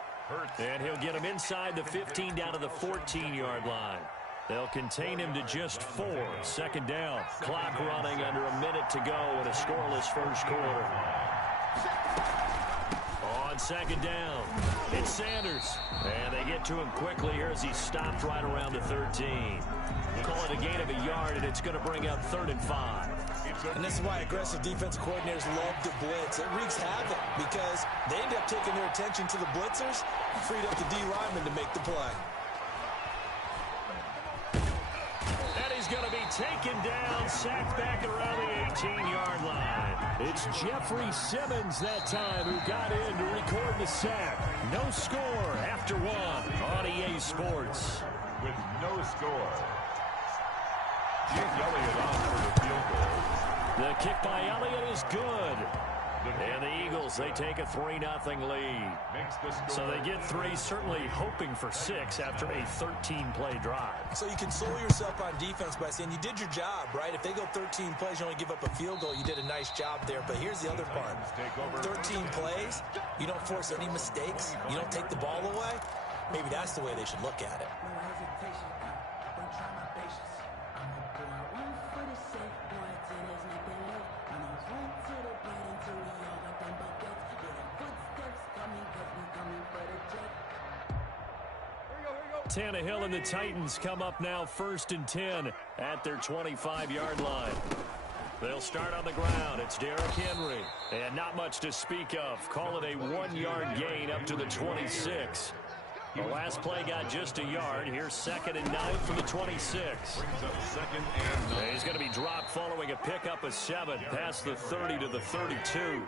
And he'll get him inside the 15 down to the 14-yard line. They'll contain him to just 4. Second down. Clock running under a minute to go in a scoreless first quarter. On second down, it's Sanders. And they get to him quickly here as he stopped right around the 13. Call it a gain of a yard, and it's going to bring up 3rd and 5. And this is why aggressive defensive coordinators love to blitz. It wreaks havoc because they end up taking their attention to the blitzers, freed up the D lineman to make the play. And he's going to be taken down, sacked back around the 18-yard line. It's Jeffrey Simmons that time who got in to record the sack. No score after one on EA Sports. With no score, Jake Elliott on for the field goal. The kick by Elliott is good. And the Eagles, they take a 3-0 lead. So they get 3, certainly hoping for 6 after a 13-play drive. So you console yourself on defense by saying you did your job, right? If they go 13 plays, you only give up a field goal, you did a nice job there. But here's the other part. 13 plays, you don't force any mistakes, you don't take the ball away. Maybe that's the way they should look at it. Tannehill and the Titans come up now 1st and 10 at their 25-yard line. They'll start on the ground. It's Derrick Henry. And not much to speak of. Call it a 1-yard gain up to the 26. The last play got just a yard. Here's 2nd and 9 from the 26. Brings up 2nd and 9. He's going to be dropped following a pickup of 7 past the 30 to the 32.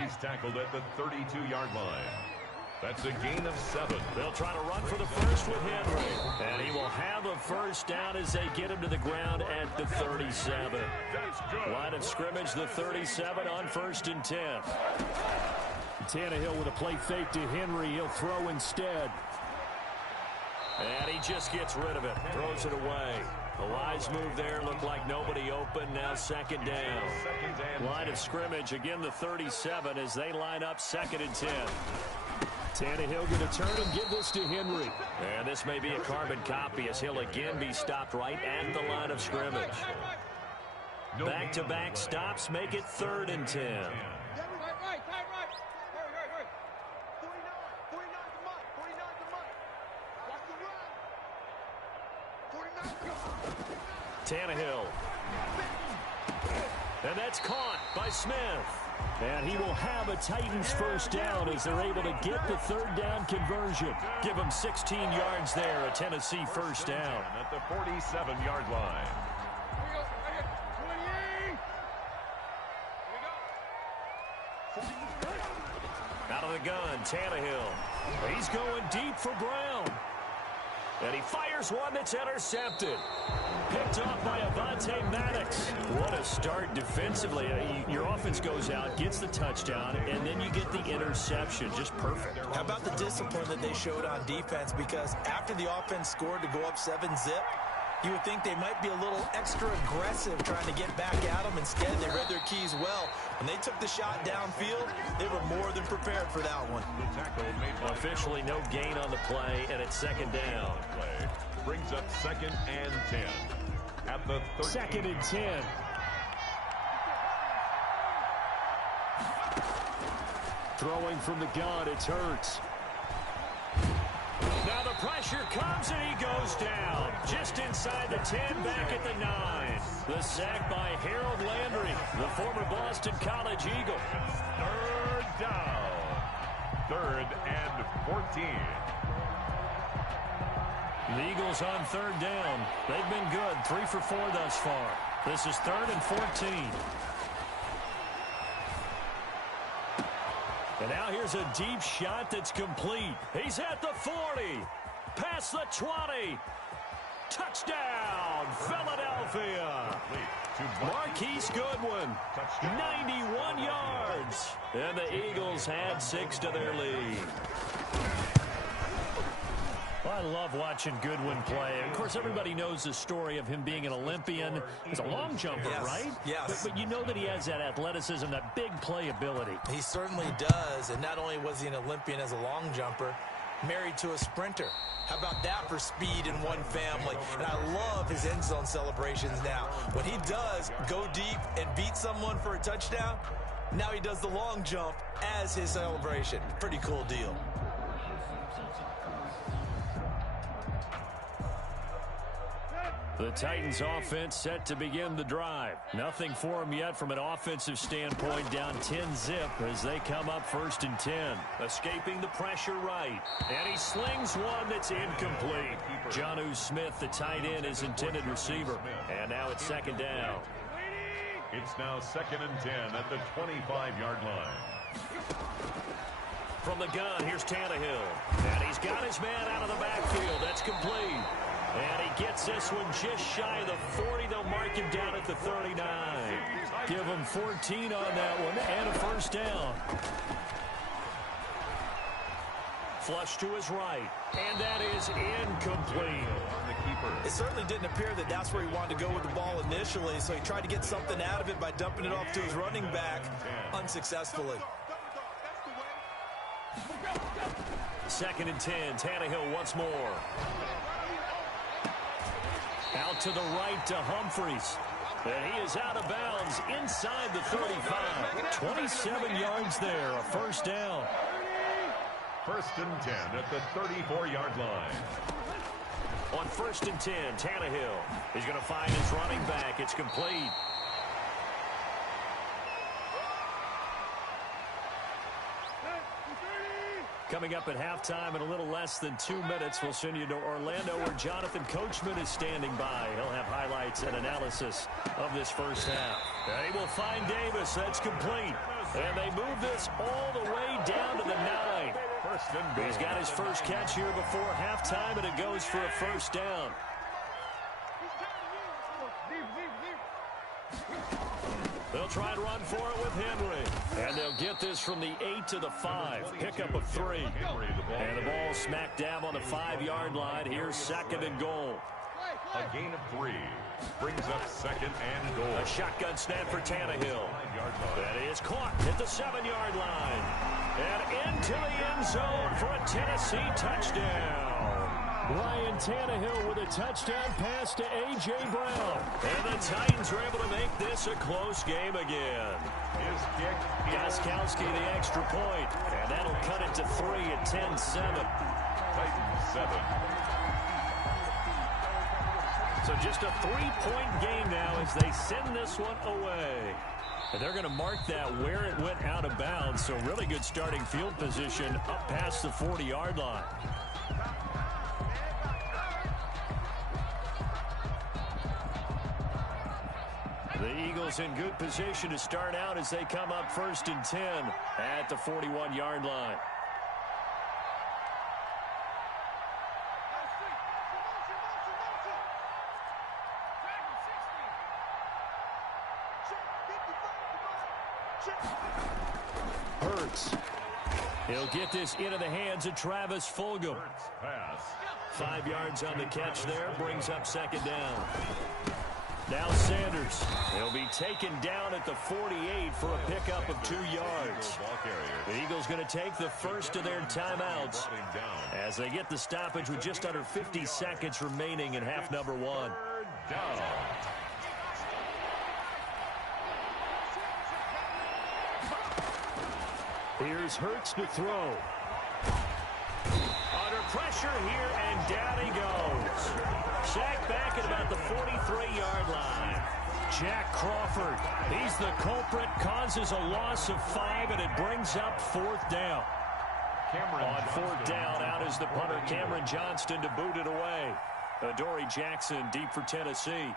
He's tackled at the 32-yard line. That's a gain of 7. They'll try to run for the first with Henry. And he will have a first down as they get him to the ground at the 37. Line of scrimmage, the 37 on 1st and 10. Tannehill with a play fake to Henry. He'll throw instead. And he just gets rid of it. Throws it away. A wise move there. Looked like nobody open. Now 2nd down. Line of scrimmage, again the 37 as they line up 2nd and 10. Tannehill going to turn and give this to Henry. And this may be a carbon copy as he'll again be stopped right at the line of scrimmage. Back-to-back stops make it 3rd and 10. Tannehill. And that's caught by Smith. And he will have a Titans first down as they're able to get the 3rd down conversion. Give him 16 yards there, a Tennessee first down. At the 47-yard line. Out of the gun, Tannehill. He's going deep for Brown. And he fires one that's intercepted. Picked off by Avonte Maddox. What a start defensively. Your offense goes out, gets the touchdown, and then you get the interception. Just perfect. How about the discipline that they showed on defense? Because after the offense scored to go up 7-zip, you would think they might be a little extra aggressive trying to get back at them. Instead, they read their keys well. When they took the shot downfield, they were more than prepared for that one. Officially no gain on the play, and it's 2nd down. Brings up 2nd and 10. At the 2nd and 10. Throwing from the gun, it's Hurts. Now the pressure comes and he goes down. Just inside the 10, back at the 9. The sack by Harold Landry, the former Boston College Eagle. 3rd down. 3rd and 14. The Eagles on 3rd down. They've been good, 3 for 4 thus far. This is 3rd and 14. And now here's a deep shot that's complete. He's at the 40. Past the 20. Touchdown, Philadelphia. Marquise Goodwin, 91 yards. And the Eagles had 6 to their lead. I love watching Goodwin play. Of course, everybody knows the story of him being an Olympian. He's a long jumper, right? Yes. But you know that he has that athleticism, that big play ability. He certainly does. And not only was he an Olympian as a long jumper, married to a sprinter. How about that for speed in one family? And I love his end zone celebrations now. When he does go deep and beat someone for a touchdown, now he does the long jump as his celebration. Pretty cool deal. The Titans offense set to begin the drive. Nothing for them yet from an offensive standpoint, down 10-zip as they come up 1st and 10. Escaping the pressure right. And he slings one that's incomplete. Jonnu Smith, the tight end, is intended receiver. And now it's 2nd down. It's now 2nd and 10 at the 25-yard line. From the gun, here's Tannehill. And he's got his man out of the backfield. That's complete. And he gets this one just shy of the 40. They'll mark him down at the 39. Give him 14 on that one and a 1st down. Flush to his right. And that is incomplete. It certainly didn't appear that that's where he wanted to go with the ball initially, so he tried to get something out of it by dumping it off to his running back unsuccessfully. 2nd and 10. Tannehill once more. Out to the right to Humphries. And he is out of bounds inside the 35. 27 yards there, a 1st down. 1st and 10 at the 34-yard line. On 1st and 10, Tannehill. He's going to find his running back. It's complete. Coming up at halftime in a little less than 2 minutes, we'll send you to Orlando where Jonathan Coachman is standing by. He'll have highlights and analysis of this 1st half. They will find Davis. That's complete. And they move this all the way down to the 9. He's got his first catch here before halftime, and it goes for a 1st down. They'll try and run for it with Henry. And they'll get this from the 8 to the 5. Pickup of 3. And the ball smack dab on the 5-yard line. Here's 2nd and goal. A gain of 3. Brings up 2nd and goal. A shotgun snap for Tannehill. That is caught at the 7-yard line. And into the end zone for a Tennessee touchdown. Ryan Tannehill with a touchdown pass to A.J. Brown. And the Titans are able to make this a close game again. His kick. Gostkowski the extra point. And that'll cut it to 3 at 10-7. Titans 7. So just a 3-point game now as they send this one away. And they're going to mark that where it went out of bounds. So really good starting field position up past the 40-yard line. The Eagles in good position to start out as they come up 1st and 10 at the 41-yard line. Hurts. He'll get this into the hands of Travis Fulgham. Pass. 5 yards on the catch there. Brings up 2nd down. Now Sanders. He'll be taken down at the 48 for a pickup of 2 yards. The Eagles going to take the first of their timeouts as they get the stoppage with just under 50 seconds remaining in half number 1. Down. Here's Hurts to throw. Under pressure here, and down he goes. Sacked back at about the 43-yard line. Jack Crawford, he's the culprit, causes a loss of 5, and it brings up 4th down. On 4th down, out is the punter, Cameron Johnston, to boot it away. Adoree Jackson deep for Tennessee.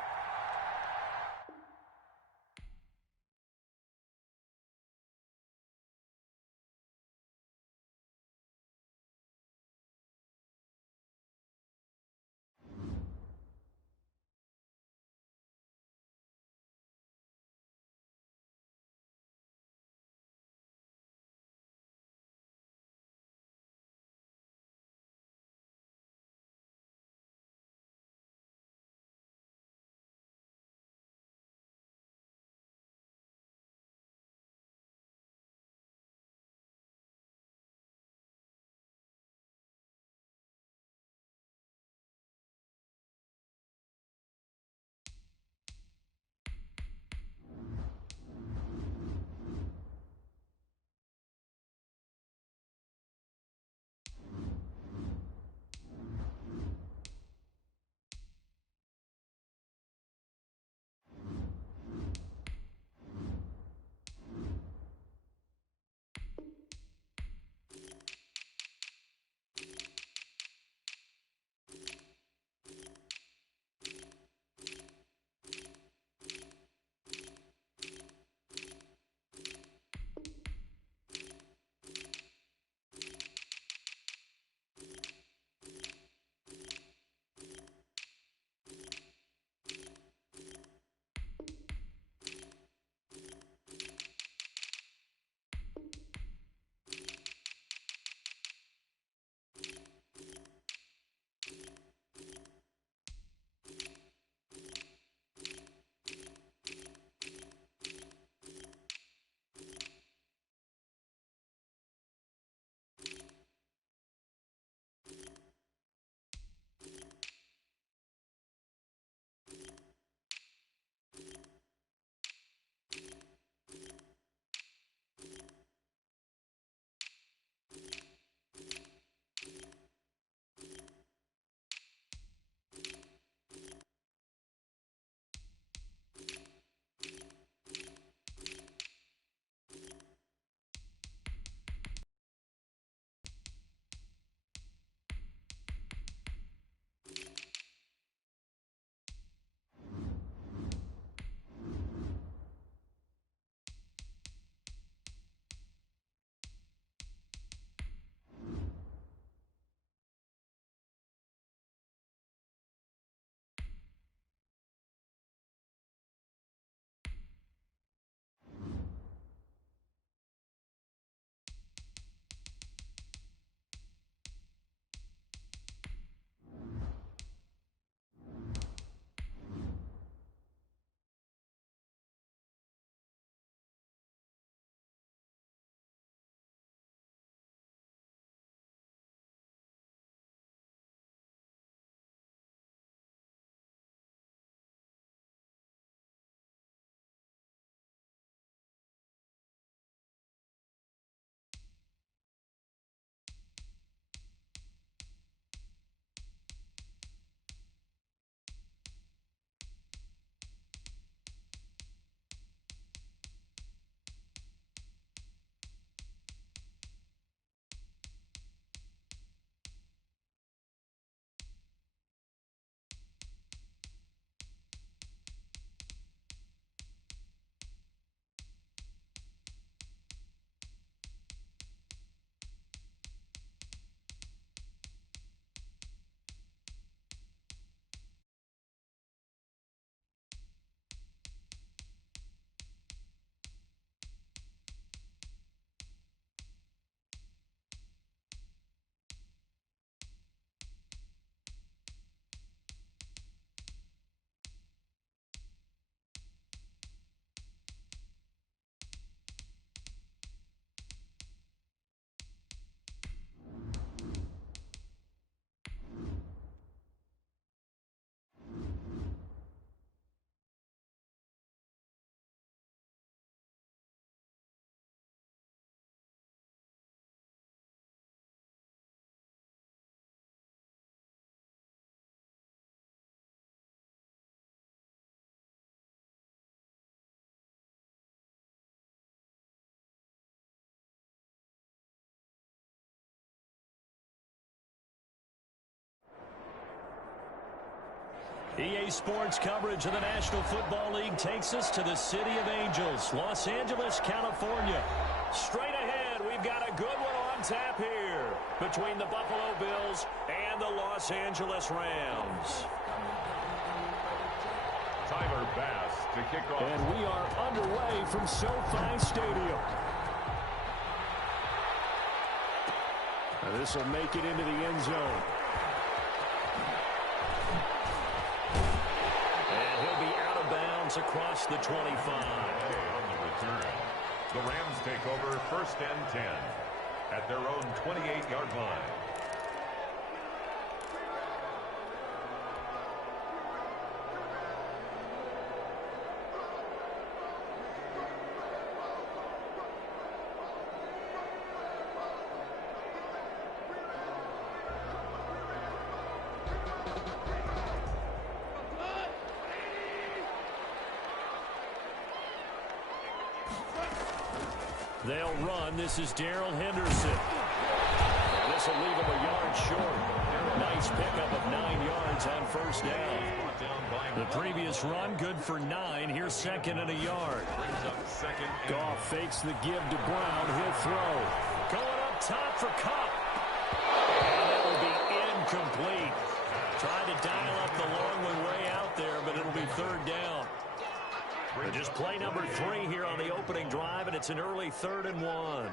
EA Sports coverage of the National Football League takes us to the City of Angels, Los Angeles, California. Straight ahead, we've got a good one on tap here between the Buffalo Bills and the Los Angeles Rams. Tyler Bass to kick off. And we are underway from SoFi Stadium. This will make it into the end zone. And he'll be out of bounds across the 25. On the return, the Rams take over 1st and 10 at their own 28-yard line. They'll run. This is Darrell Henderson. And this will leave him a yard short. Nice pickup of 9 yards on 1st down. The previous run, good for 9. Here's 2nd and a yard. Goff fakes the give to Brown. He'll throw. Going up top for Cup. And that will be incomplete. Tried to dial up the long one way out there, but it'll be 3rd down. Just play number 3 here on the opening drive, and it's an early 3rd and 1.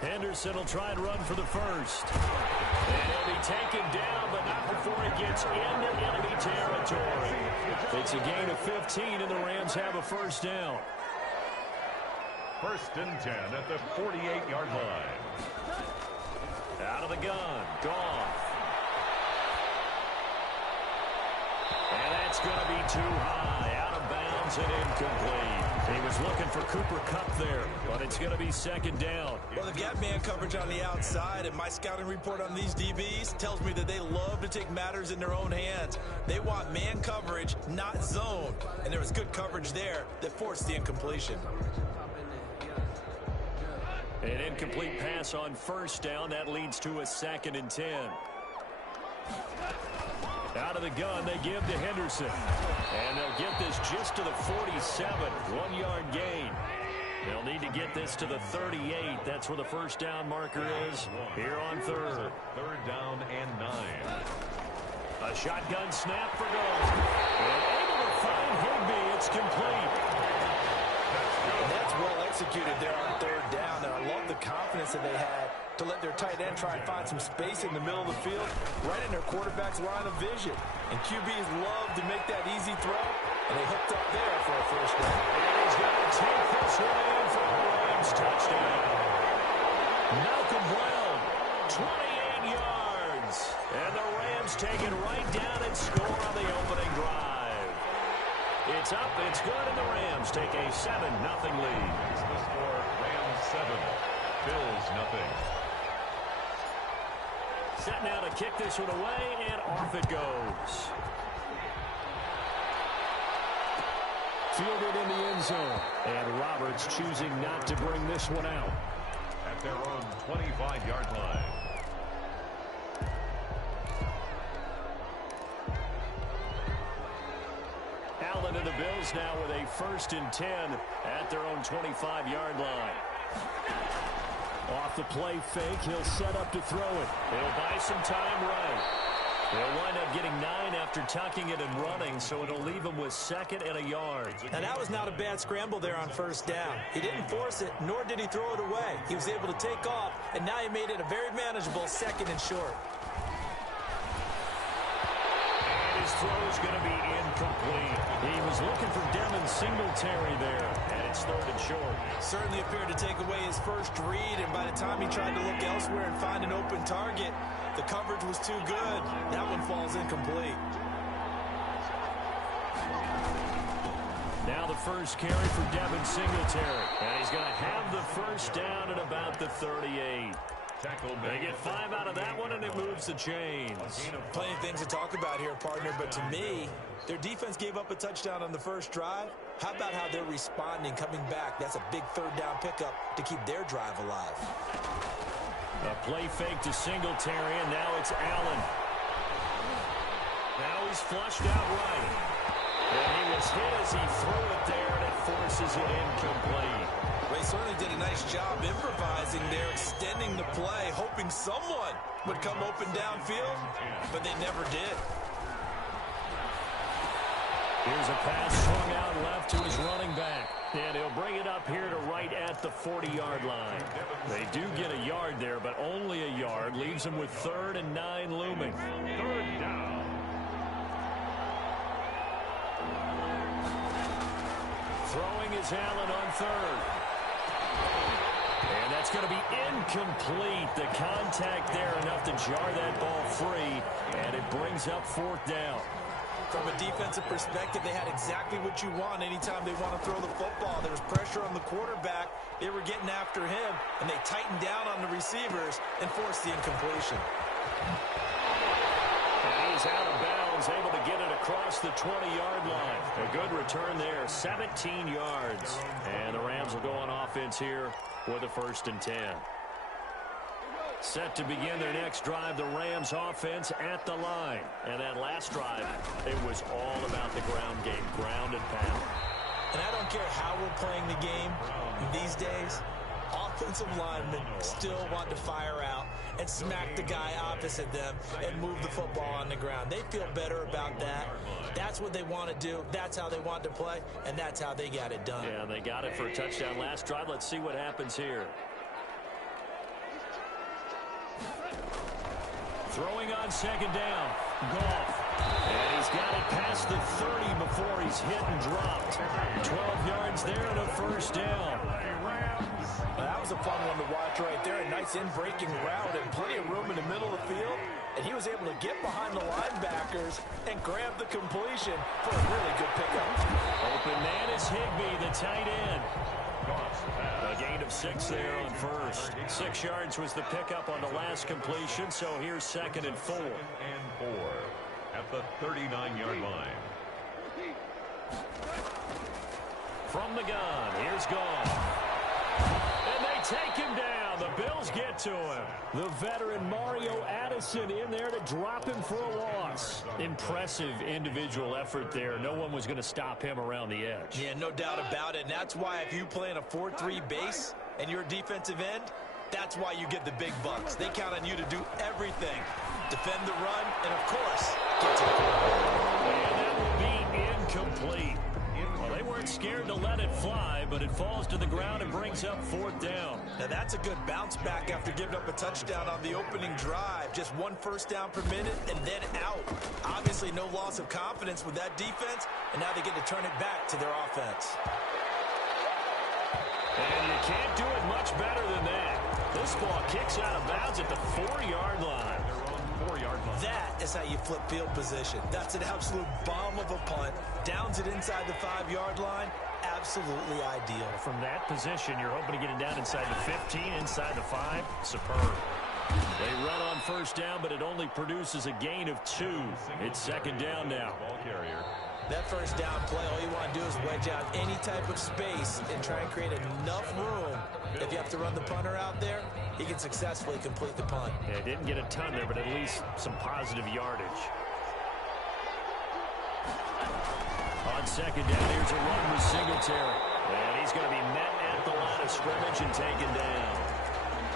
Henderson will try and run for the 1st. And he'll be taken down, but not before he gets into enemy territory. It's a gain of 15, and the Rams have a 1st down. 1st and 10 at the 48-yard line. Out of the gun, Goff. And that's going to be too high, out of bounds and incomplete. He was looking for Cooper Kupp there, but it's going to be 2nd down. Well, they've got man coverage on the outside, and my scouting report on these DBs tells me that they love to take matters in their own hands. They want man coverage, not zone. And there was good coverage there that forced the incompletion. An incomplete pass on 1st down. That leads to a 2nd and 10. Out of the gun, they give to Henderson. And they'll get this just to the 47. 1-yard gain. They'll need to get this to the 38. That's where the 1st down marker is here on 3rd. 3rd down and 9. A shotgun snap for Goff. And able to find Higbee. It's complete. And that's well executed there on 3rd down. And I love the confidence that they had to let their tight end try and find some space in the middle of the field, right in their quarterback's line of vision. And QBs love to make that easy throw, and they hooked up there for a 1st down. And he's going to take this one in for a Rams touchdown. Malcolm Brown, 28 yards. And the Rams take it right down and score on the opening drive. It's up, it's good, and the Rams take a 7-0 lead. It's the score, Rams 7, Bills nothing. Set now to kick this one away, and off it goes. Fielded in the end zone. And Roberts choosing not to bring this one out. At their own 25-yard line. Allen and the Bills now with a 1st and 10 at their own 25-yard line. Off the play fake, he'll set up to throw it. He'll buy some time right. He'll wind up getting 9 after tucking it and running, so it'll leave him with 2nd and a yard. And that was not a bad scramble there on 1st down. He didn't force it, nor did he throw it away. He was able to take off, and now he made it a very manageable 2nd and short. And his throw is going to be incomplete. He was looking for Devin Singletary there, and it's 3rd and short. Certainly appeared to take away his first read, and by the time he tried to look elsewhere and find an open target, the coverage was too good. That one falls incomplete. Now the first carry for Devin Singletary, and he's going to have the 1st down at about the 38. They get 5 out of that one, and it moves the chains. Plenty of things to talk about here, partner, but to me, their defense gave up a touchdown on the first drive. How about how they're responding, coming back? That's a big 3rd down pickup to keep their drive alive. A play fake to Singletary, and now it's Allen. is flushed out right. And he was hit as he threw it there, and it forces it incomplete. Well, he certainly did a nice job improvising there, extending the play, hoping someone would come open downfield, but they never did. Here's a pass swung out left to his running back. And he'll bring it up here to right at the 40-yard line. They do get a yard there, but only a yard. Leaves them with 3rd and 9 looming. 3rd down. Throwing is Allen on 3rd. And that's going to be incomplete. The contact there enough to jar that ball free. And it brings up 4th down. From a defensive perspective, they had exactly what you want anytime they want to throw the football. There was pressure on the quarterback. They were getting after him, and they tightened down on the receivers and forced the incompletion. And he's out of bounds, able to get it across the 20-yard line. A good return there, 17 yards. And the Rams will go on offense here with a 1st and 10. Set to begin their next drive, the Rams offense at the line. And that last drive, it was all about the ground game, ground and pound. And I don't care how we're playing the game these days, offensive linemen still want to fire out and smack the guy opposite them and move the football on the ground. They feel better about that. That's what they want to do. That's how they want to play, and that's how they got it done. Yeah, they got it for a touchdown last drive. Let's see what happens here. Throwing on 2nd down. Goff. And he's got it past the 30 before he's hit and dropped. 12 yards there and a 1st down. Well, that was a fun one to watch right there. A nice in-breaking route and plenty of room in the middle of the field. And he was able to get behind the linebackers and grab the completion for a really good pickup. Open man is Higbee, the tight end. A gain of 6 there on 1st. 6 yards was the pickup on the last completion, so here's 2nd and 4. 2nd and 4 at the 39-yard line. From the gun, here's Goff. And they take him down. The Bills get to him. The veteran Mario Addison in there to drop him for a loss. Impressive individual effort there. No one was going to stop him around the edge. Yeah, no doubt about it. And that's why if you play in a 4-3 base and you're a defensive end, that's why you get the big bucks. They count on you to do everything. Defend the run and, of course, get to the quarterback. And that will be incomplete. Well, they weren't scared to let it fly, but it falls to the ground and brings up 4th down. Now, that's a good bounce back after giving up a touchdown on the opening drive. Just 1 first down per minute and then out. Obviously, no loss of confidence with that defense, and now they get to turn it back to their offense. And you can't do it much better than that. This ball kicks out of bounds at the 4-yard line. That is how you flip field position. That's an absolute bomb of a punt. Downs it inside the 5-yard line. Absolutely ideal. From that position, you're hoping to get it down inside the 15, inside the 5. Superb. They run on 1st down, but it only produces a gain of 2. It's 2nd down now. Ball carrier. That 1st down play, all you want to do is wedge out any type of space and try and create enough room. If you have to run the punter out there, he can successfully complete the punt. Yeah, didn't get a ton there, but at least some positive yardage. On 2nd down, here's a run with Singletary. And he's going to be met at the line of scrimmage and taken down.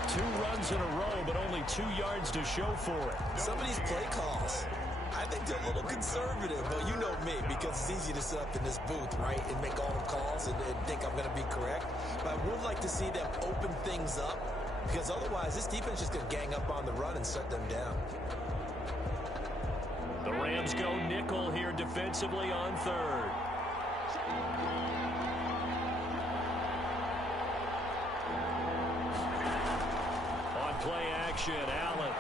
2 runs in a row, but only 2 yards to show for it. Some of these play calls, I think they're a little conservative. Well, you know me, because it's easy to sit up in this booth, right, and make all the calls and think I'm going to be correct. But I would like to see them open things up, because otherwise this defense is just going to gang up on the run and shut them down. The Rams go nickel here defensively on 3rd. On play action, Allen.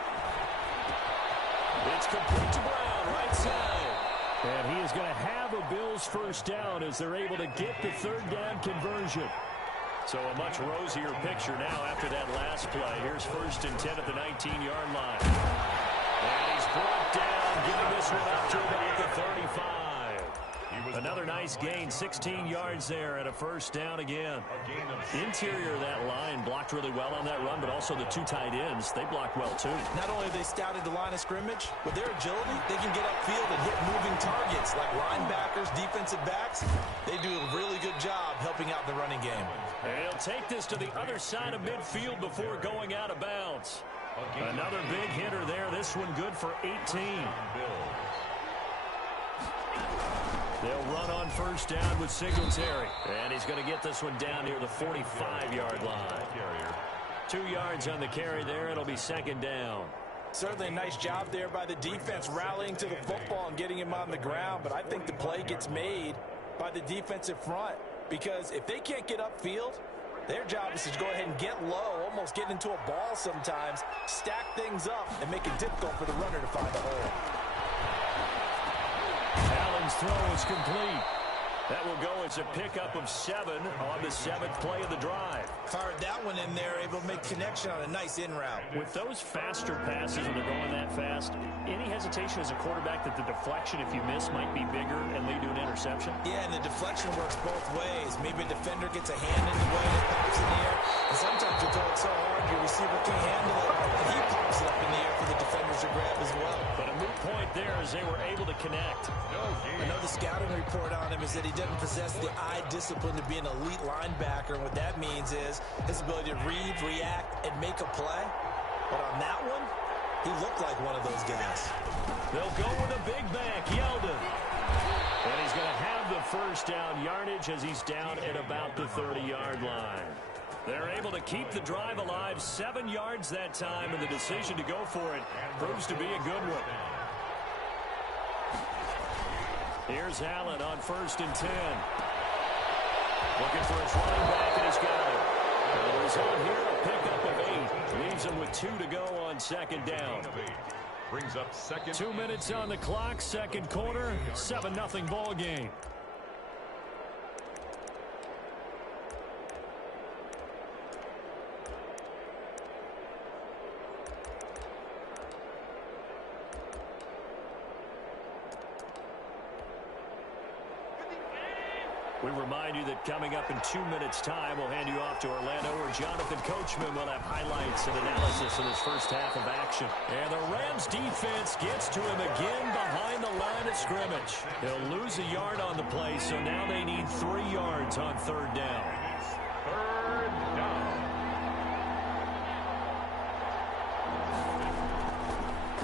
It's complete to Brown, right side. And he is going to have a Bills 1st down as they're able to get the 3rd down conversion. So a much rosier picture now after that last play. Here's 1st and 10 at the 19-yard line. And he's brought down, getting this one up to about the 35. Another nice gain, 16 yards there, and a 1st down again. Interior of that line blocked really well on that run, but also the two tight ends, they blocked well too. Not only have they scouted the line of scrimmage, with their agility, they can get upfield and hit moving targets like linebackers, defensive backs. They do a really good job helping out the running game. He'll take this to the other side of midfield before going out of bounds. Another big hitter there. This one good for 18. They'll run on first down with Singletary. And he's going to get this one down near the 45-yard line. 2 yards on the carry there. It'll be second down. Certainly a nice job there by the defense rallying to the football and getting him on the ground. But I think the play gets made by the defensive front. Because if they can't get upfield, their job is to go ahead and get low, almost get into a ball sometimes, stack things up, and make it difficult for the runner to find a hole. Allen's throw is complete. That will go as a pickup of 7 on the 7th play of the drive. Fired that one in there, able to make connection on a nice in route. With those faster passes when they're going that fast, any hesitation as a quarterback that the deflection, if you miss, might be bigger and lead to an interception? Yeah, and the deflection works both ways. Maybe a defender gets a hand in the way, it pops in the air, and sometimes you throw it so hard your receiver can't handle it, and he pops it up in the air for the defenders to grab as well. But a moot point there as they were able to connect. Another scouting report on him is that he doesn't possess the eye discipline to be an elite linebacker, and what that means is his ability to read, react, and make a play. But on that one, he looked like one of those guys. They'll go with a big back, Yeldon. And he's going to have the first down yardage as he's down at about the 30-yard line. They're able to keep the drive alive, 7 yards that time, and the decision to go for it proves to be a good one. Here's Allen on 1st and 10. Looking for his running back, and he's got it. He's on here, a pickup of 8. Leaves him with 2 to go on 2nd down. Brings up second. 2 minutes on the clock, 2nd quarter, 7-0 ball game. We remind you that coming up in 2 minutes' time, we'll hand you off to Orlando, where Jonathan Coachman will have highlights and analysis of his first half of action. And the Rams defense gets to him again behind the line of scrimmage. He'll lose a yard on the play, so now they need 3 yards on 3rd down. 3rd down.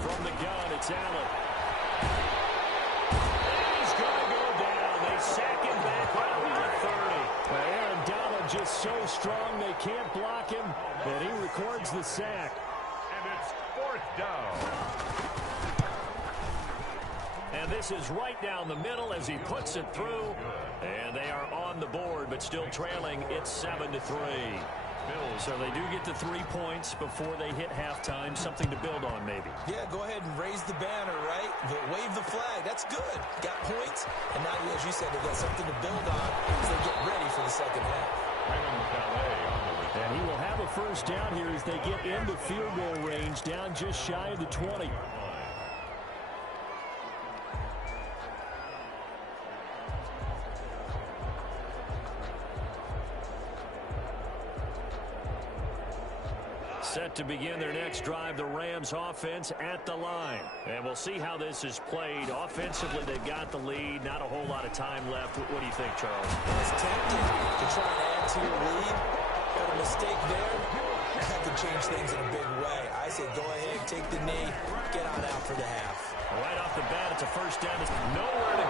From the gun, it's Allen. He's going to go down. They sack him back out to the 30. Well, Aaron Donald just so strong they can't block him, and he records the sack. And it's 4th down. And this is right down the middle as he puts it through. And they are on the board, but still trailing. It's 7-3. So they do get the 3 points before they hit halftime. Something to build on, maybe. Yeah, go ahead and raise the banner, right? But wave the flag. That's good. Got points. And now, as you said, they got something to build on as they get ready for the second half. And he will have a first down here as they get into field goal range, down just shy of the 20. Set to begin their next drive, the Rams offense at the line. And we'll see how this is played. Offensively, they've got the lead. Not a whole lot of time left. What do you think, Charles? It's tempting to try and add to your lead, but a mistake there, you have to change things in a big way. I say go ahead, take the knee, get on out for the half. Right off the bat, it's a first down. It's nowhere to